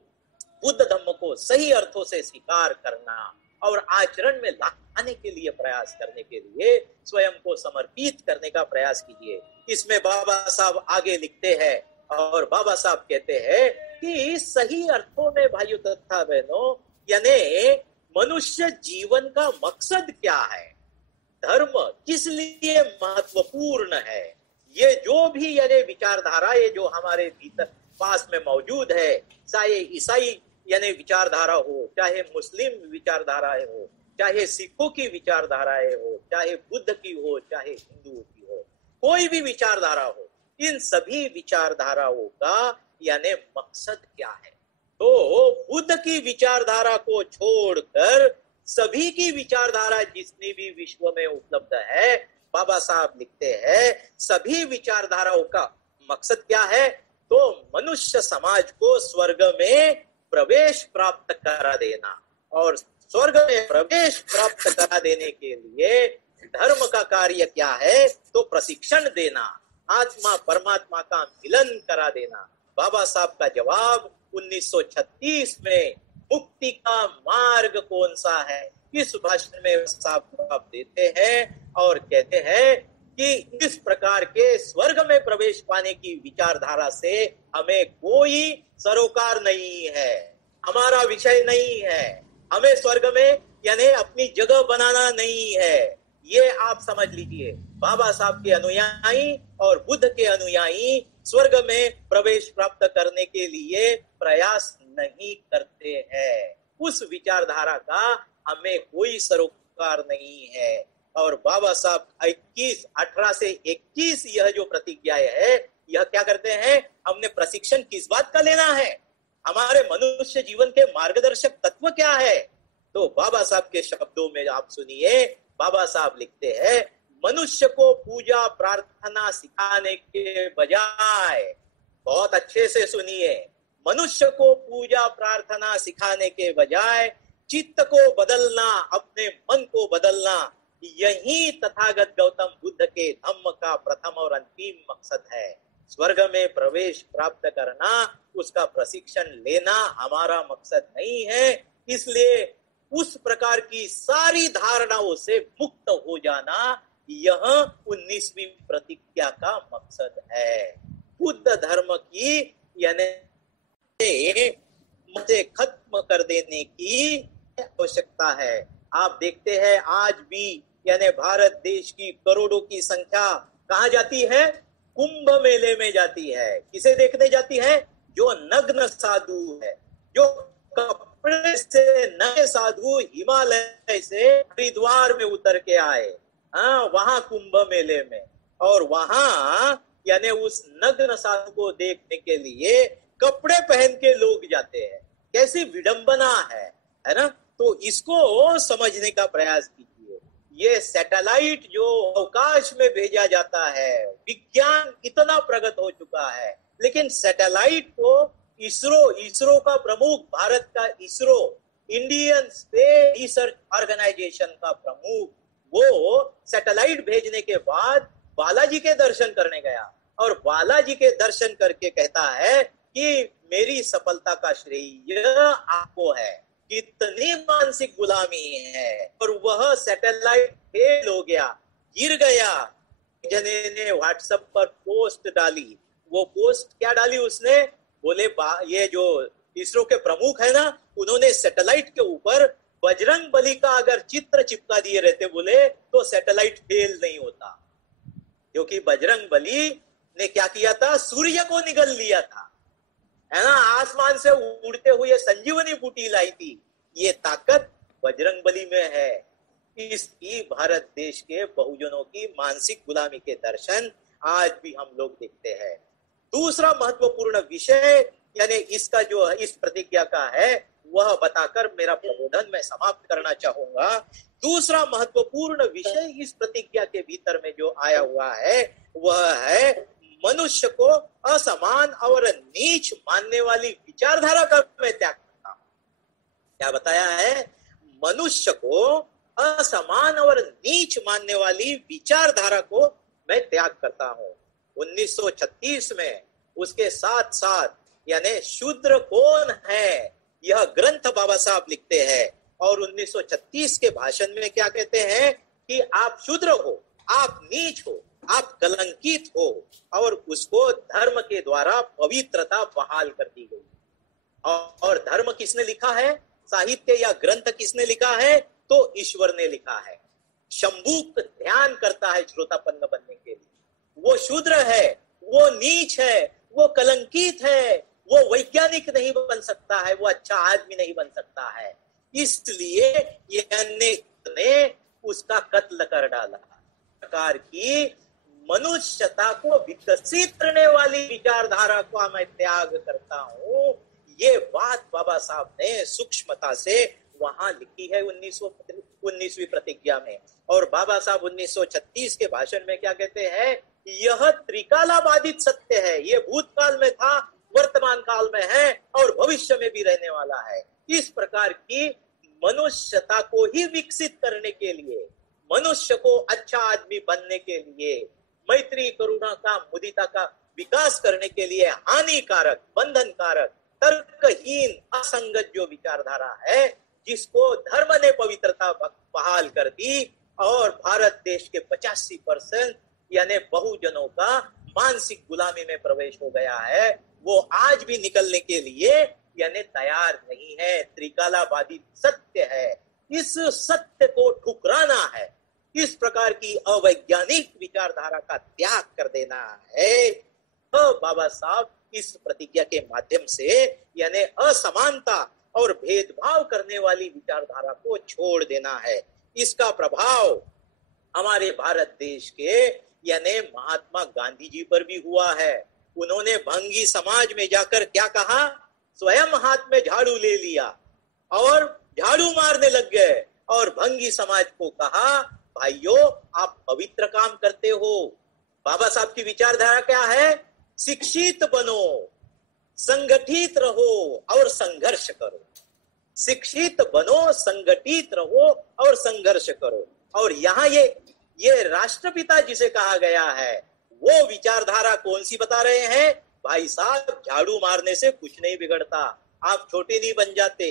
बुद्ध धम्म को सही अर्थों से स्वीकार करना और आचरण में लाने के लिए प्रयास करने के लिए स्वयं को समर्पित करने का प्रयास कीजिए। इसमें बाबा साहब आगे लिखते हैं और बाबा साहब कहते हैं कि सही अर्थों में भाइयों तथा बहनों, यानी मनुष्य जीवन का मकसद क्या है, धर्म किस लिए महत्वपूर्ण है, ये जो भी यानी विचारधारा ये जो हमारे भीतर पास में मौजूद है, चाहे ईसाई यानी विचारधारा हो, चाहे मुस्लिम विचारधाराएं हो, चाहे सिखों की विचारधाराएं हो, चाहे बुद्ध की हो, चाहे हिंदुओं की हो, कोई भी विचारधारा हो, इन सभी विचारधाराओं का यानी मकसद क्या है। तो बुद्ध की विचारधारा को छोड़कर सभी की विचारधारा जितनी भी विश्व में उपलब्ध है, बाबा साहब लिखते हैं सभी विचारधाराओं का मकसद क्या है, तो मनुष्य समाज को स्वर्ग में प्रवेश प्राप्त करा देना, और स्वर्ग में प्रवेश प्राप्त करा देने के लिए धर्म का कार्य क्या है, तो प्रशिक्षण देना, आत्मा परमात्मा का मिलन करा देना। बाबा साहब का जवाब 1936 में मुक्ति का मार्ग कौन सा है, इस भाषण में साहब जवाब देते हैं और कहते हैं कि इस प्रकार के स्वर्ग में प्रवेश पाने की विचारधारा से हमें कोई सरोकार नहीं है, हमारा विषय नहीं है, हमें स्वर्ग में यानी अपनी जगह बनाना नहीं है, ये आप समझ लीजिए। बाबा साहब के अनुयायी और बुद्ध के अनुयायी स्वर्ग में प्रवेश प्राप्त करने के लिए प्रयास नहीं करते हैं, उस विचारधारा का हमें कोई सरोकार नहीं है। और बाबा साहब 18 से 21 यह जो प्रतिज्ञा है, यह क्या करते हैं, हमने प्रशिक्षण किस बात का लेना है, हमारे मनुष्य जीवन के मार्गदर्शक तत्व क्या है। तो बाबा साहब के शब्दों में आप सुनिए, बाबा साहब लिखते हैं मनुष्य को पूजा प्रार्थना सिखाने के बजाय, बहुत अच्छे से सुनिए, मनुष्य को पूजा प्रार्थना सिखाने के बजाय चित्त को बदलना, अपने मन को बदलना, यही तथागत गौतम बुद्ध के धम्म का प्रथम और अंतिम मकसद है। स्वर्ग में प्रवेश प्राप्त करना, उसका प्रशिक्षण लेना हमारा मकसद नहीं है। इसलिए उस प्रकार की सारी धारणाओं से मुक्त हो जाना, यह 19वीं प्रतिज्ञा का मकसद है। बुद्ध धर्म की यानी मुझे खत्म कर देने की आवश्यकता है। आप देखते हैं आज भी यानी भारत देश की करोड़ों की संख्या कहाँ जाती है, कुंभ मेले में जाती है। किसे देखने जाती है, जो नग्न साधु है, जो कपड़े से नए साधु हिमालय से हरिद्वार में उतर के आए, वहां कुंभ मेले में, और वहां यानी उस नग्न साधु को देखने के लिए कपड़े पहन के लोग जाते हैं। कैसी विडंबना है ना। तो इसको समझने का प्रयास कीजिए। ये सैटेलाइट जो अवकाश में भेजा जाता है, विज्ञान इतना प्रगत हो चुका है, लेकिन सैटेलाइट को इसरो का प्रमुख, भारत का ISRO, Indian Space Research Organisation का प्रमुख, वो सैटेलाइट भेजने के बाद बालाजी के दर्शन करने गया और बालाजी के दर्शन करके कहता है कि मेरी सफलता का श्रेय आपको है। कितनी मानसिक गुलामी है। और वह सैटेलाइट फेल हो गया, गिर गया। जने ने व्हाट्सएप पर पोस्ट डाली, वो पोस्ट क्या डाली उसने, बोले ये जो इसरो के प्रमुख है ना, उन्होंने सैटेलाइट के ऊपर बजरंग बली का अगर चित्र चिपका दिए रहते बोले तो सैटेलाइट फेल नहीं होता, क्योंकि बजरंग बली ने क्या किया था, सूर्य को निगल लिया था, है ना, आसमान से उड़ते हुए संजीवनी बूटी लाई थी। ये ताकत बजरंग बली में है। इसकी भारत देश के बहुजनों की मानसिक गुलामी के दर्शन आज भी हम लोग देखते हैं। दूसरा महत्वपूर्ण विषय यानी इसका जो इस प्रतिज्ञा का है वह बताकर मेरा प्रबोधन मैं समाप्त करना चाहूंगा। दूसरा महत्वपूर्ण विषय इस प्रतिज्ञा के भीतर में जो आया हुआ है वह है मनुष्य को असमान और नीच मानने वाली विचारधारा का मैं त्याग करता हूं। क्या बताया है, मनुष्य को असमान और नीच मानने वाली विचारधारा को मैं त्याग करता हूं। 1936 में उसके साथ साथ यानी शूद्र कौन है यह ग्रंथ बाबा साहब लिखते हैं और 1936 के भाषण में क्या कहते हैं कि आप शूद्र हो, आप नीच हो, आप कलंकित हो, और उसको धर्म के द्वारा पवित्रता बहाल कर दी गई। और धर्म किसने लिखा है, साहित्य या ग्रंथ किसने लिखा है, तो ईश्वर ने लिखा है। शंभुक ध्यान करता है श्रोतापन्न बनने के लिए। वो शूद्र है, वो नीच है, वो कलंकित है, वो वैज्ञानिक नहीं बन सकता है, वो अच्छा आदमी नहीं बन सकता है। इसलिए ने उसका कत्ल कर डाला। प्रकार की मनुष्यता को विकसित करने वाली विचारधारा को मैं त्याग करता हूं। ये बात बाबा साहब ने सूक्ष्मता से वहां लिखी है 19वीं प्रतिज्ञा में। और बाबा साहब 1936 के भाषण में क्या कहते हैं, यह त्रिकालाबाधित सत्य है, ये भूतकाल में था, वर्तमान काल में है और भविष्य में भी रहने वाला है। इस प्रकार की मनुष्यता को ही विकसित करने के लिए, मनुष्य को अच्छा आदमी बनने के लिए, मैत्री करुणा का मुदिता का विकास करने के लिए हानिकारक, बंधनकारक, तर्कहीन, असंगत जो विचारधारा है जिसको धर्म ने पवित्रता बहाल कर दी और भारत देश के 85% यानी बहुजनों का मानसिक गुलामी में प्रवेश हो गया है, वो आज भी निकलने के लिए यानी तैयार नहीं है। त्रिकालाबादी सत्य है, इस सत्य को ठुकराना है, इस प्रकार की अवैज्ञानिक विचारधारा का त्याग कर देना है। तो बाबा साहब इस प्रतिज्ञा के माध्यम से यानी असमानता और भेदभाव करने वाली विचारधारा को छोड़ देना है। इसका प्रभाव हमारे भारत देश के यानी महात्मा गांधी जी पर भी हुआ है। उन्होंने भंगी समाज में जाकर क्या कहा, स्वयं हाथ में झाड़ू ले लिया और झाड़ू मारने लग गए और भंगी समाज को कहा, भाइयों आप पवित्र काम करते हो। बाबा साहब की विचारधारा क्या है, शिक्षित बनो, संगठित रहो और संघर्ष करो। शिक्षित बनो, संगठित रहो और संघर्ष करो। और यहाँ ये राष्ट्रपिता जिसे कहा गया है वो विचारधारा कौन सी बता रहे हैं, भाई साहब झाड़ू मारने से कुछ नहीं बिगड़ता, आप छोटे नहीं बन जाते,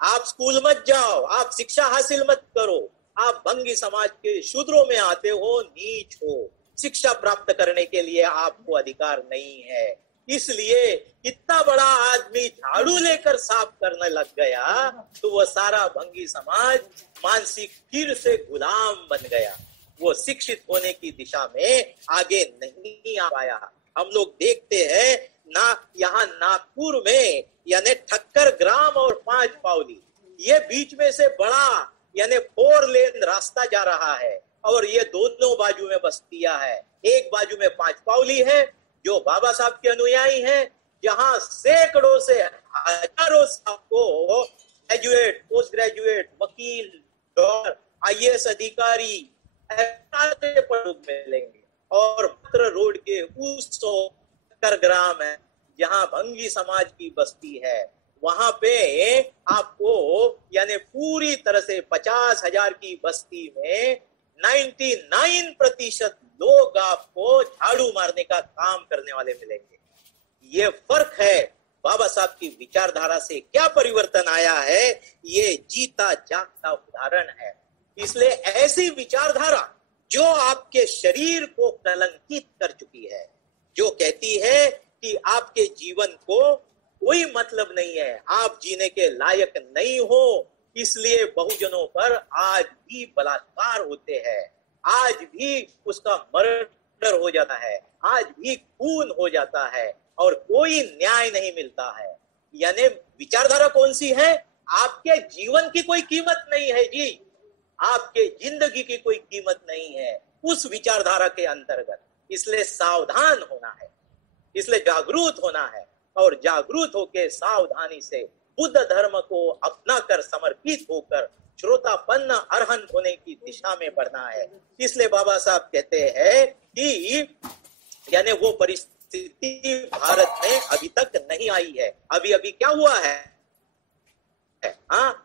आप स्कूल मत जाओ, आप शिक्षा हासिल मत करो, आप भंगी समाज के शूद्रों में आते हो, नीच हो, शिक्षा प्राप्त करने के लिए आपको अधिकार नहीं है। इसलिए इतना बड़ा आदमी झाड़ू लेकर साफ करने लग गया तो वह सारा भंगी समाज मानसिक फिर से गुलाम बन गया, वो शिक्षित होने की दिशा में आगे नहीं आ पाया। हम लोग देखते हैं ना, यहाँ नागपुर में यानी ठक्कर ग्राम और 5 पावली, ये बीच में से बड़ा यानी 4 लेन रास्ता जा रहा है और ये दोनों बाजू में बस्तियां है। एक बाजू में 5 पावली है जो बाबा साहब के अनुयायी हैं, जहां सैकड़ों से हजारों सबको ग्रेजुएट, पोस्ट ग्रेजुएट, वकील, डॉक्टर, IAS अधिकारी मिलेंगे। और मत्र रोड के उस 100 ग्राम है जहां भंगी समाज की बस्ती है, वहां पे आपको यानी पूरी तरह से 50,000 की बस्ती में 99% लोग आपको झाड़ू मारने का काम करने वाले मिलेंगे। ये फर्क है। बाबा साहब की विचारधारा से क्या परिवर्तन आया है, ये जीता जागता उदाहरण है। इसलिए ऐसी विचारधारा जो आपके शरीर को कलंकित कर चुकी है, जो कहती है कि आपके जीवन को कोई मतलब नहीं है, आप जीने के लायक नहीं हो, इसलिए बहुजनों पर आज भी बलात्कार होते हैं, आज भी उसका मर्डर हो जाता है, आज भी खून हो जाता है और कोई न्याय नहीं मिलता है। यानी विचारधारा कौन सी है? आपके जीवन की कोई कीमत नहीं है जी, आपके जिंदगी की कोई कीमत नहीं है उस विचारधारा के अंतर्गत। इसलिए सावधान होना है, इसलिए जागरूक होना है और जागरूक होकर सावधानी से बुद्ध धर्म को अपना कर समर्पित होकर श्रोतापन्न अरहंत होने की दिशा में बढ़ना है। इसलिए बाबा साहब कहते हैं कि यानी वो परिस्थिति भारत में अभी तक नहीं आई है। अभी अभी क्या हुआ है,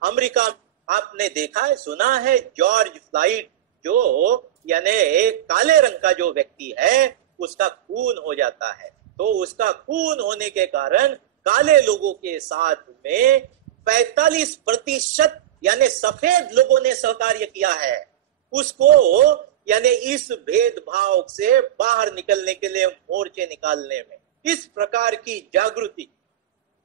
अमेरिका आपने देखा है, सुना है, जॉर्ज फ्लॉयड जो यानी काले रंग का जो व्यक्ति है उसका खून हो जाता है, तो उसका खून होने के कारण काले लोगों के साथ में 45% यानी सफेद लोगों ने सहकार्य किया है उसको यानी इस भेदभाव से बाहर निकलने के लिए मोर्चे निकालने में। इस प्रकार की जागृति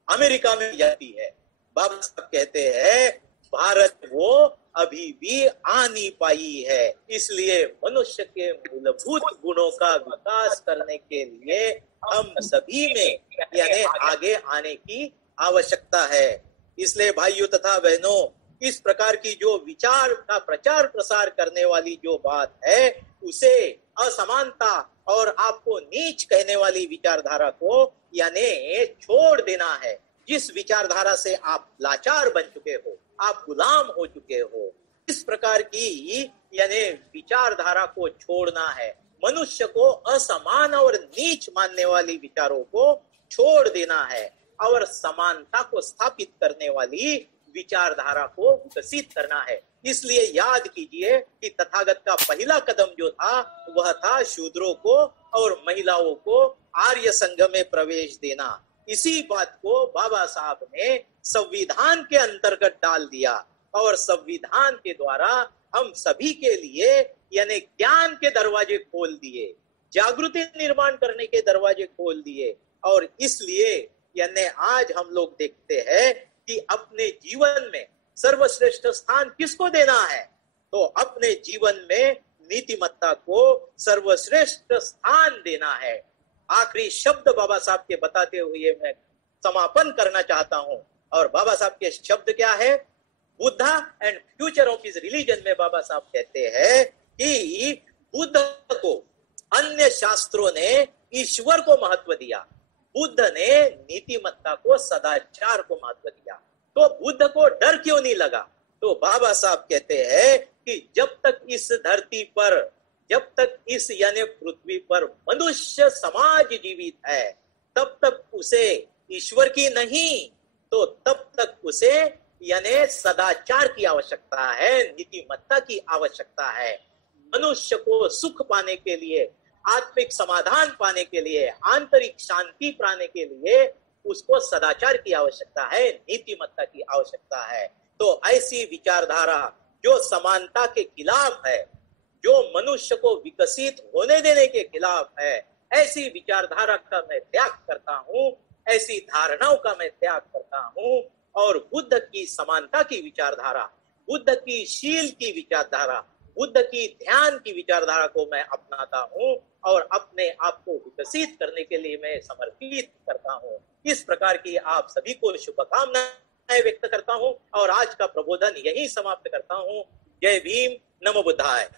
अमेरिका में जाती है। बाबा साहब कहते हैं भारत वो अभी भी आ नहीं पाई है, इसलिए मनुष्य के मूलभूत गुणों का विकास करने के लिए हम सभी में यानी आगे आने की आवश्यकता है। इसलिए भाइयों तथा बहनों, इस प्रकार की जो विचार का प्रचार प्रसार करने वाली जो बात है उसे असमानता और आपको नीच कहने वाली विचारधारा को यानी छोड़ देना है। जिस विचारधारा से आप लाचार बन चुके हो, आप गुलाम हो चुके हो, इस प्रकार की यानी विचारधारा को छोड़ना है। मनुष्य को असमान और नीच मानने वाली विचारों को छोड़ देना है और समानता को स्थापित करने वाली विचारधारा को विकसित करना है। इसलिए याद कीजिए कि तथागत का पहला कदम जो था वह था शूद्रों को और महिलाओं को आर्य संघ में प्रवेश देना। इसी बात को बाबा साहब ने संविधान के अंतर्गत डाल दिया और संविधान के द्वारा हम सभी के लिए यानी ज्ञान के दरवाजे खोल दिए, जागृति निर्माण करने के दरवाजे खोल दिए। और इसलिए यानी आज हम लोग देखते हैं कि अपने जीवन में सर्वश्रेष्ठ स्थान किसको देना है, तो अपने जीवन में नीतिमत्ता को सर्वश्रेष्ठ स्थान देना है। आखिरी शब्द बाबा साहब के बताते हुए मैं समापन करना चाहता हूं, और बाबा साहब के शब्द क्या है? Buddha and future of his religion में बाबा साहब कहते हैं कि बुद्ध को अन्य शास्त्रों ने ईश्वर को महत्व दिया, बुद्ध ने नीतिमत्ता को सदाचार को महत्व दिया। तो बुद्ध को डर क्यों नहीं लगा? तो बाबा साहब कहते हैं कि जब तक इस धरती पर, जब तक इस यानी पृथ्वी पर मनुष्य समाज जीवित है, तब तक उसे ईश्वर की नहीं तो तब तक उसे यानी सदाचार की आवश्यकता है, नीतिमत्ता की आवश्यकता है। मनुष्य को सुख पाने के लिए, आत्मिक समाधान पाने के लिए, आंतरिक शांति पाने के लिए उसको सदाचार की आवश्यकता है, नीतिमत्ता की आवश्यकता है। तो ऐसी विचारधारा जो समानता के खिलाफ है, जो मनुष्य को विकसित होने देने के खिलाफ है, ऐसी विचारधारा का मैं त्याग करता हूं, ऐसी धारणाओं का मैं त्याग करता हूं और बुद्ध की समानता की विचारधारा, बुद्ध की शील की विचारधारा, बुद्ध की ध्यान की विचारधारा को मैं अपनाता हूं और अपने आप को विकसित करने के लिए मैं समर्पित करता हूं। इस प्रकार की आप सभी को शुभकामनाएं व्यक्त करता हूं और आज का प्रबोधन यही समाप्त करता हूं। जय भीम, नमो बुद्धाय।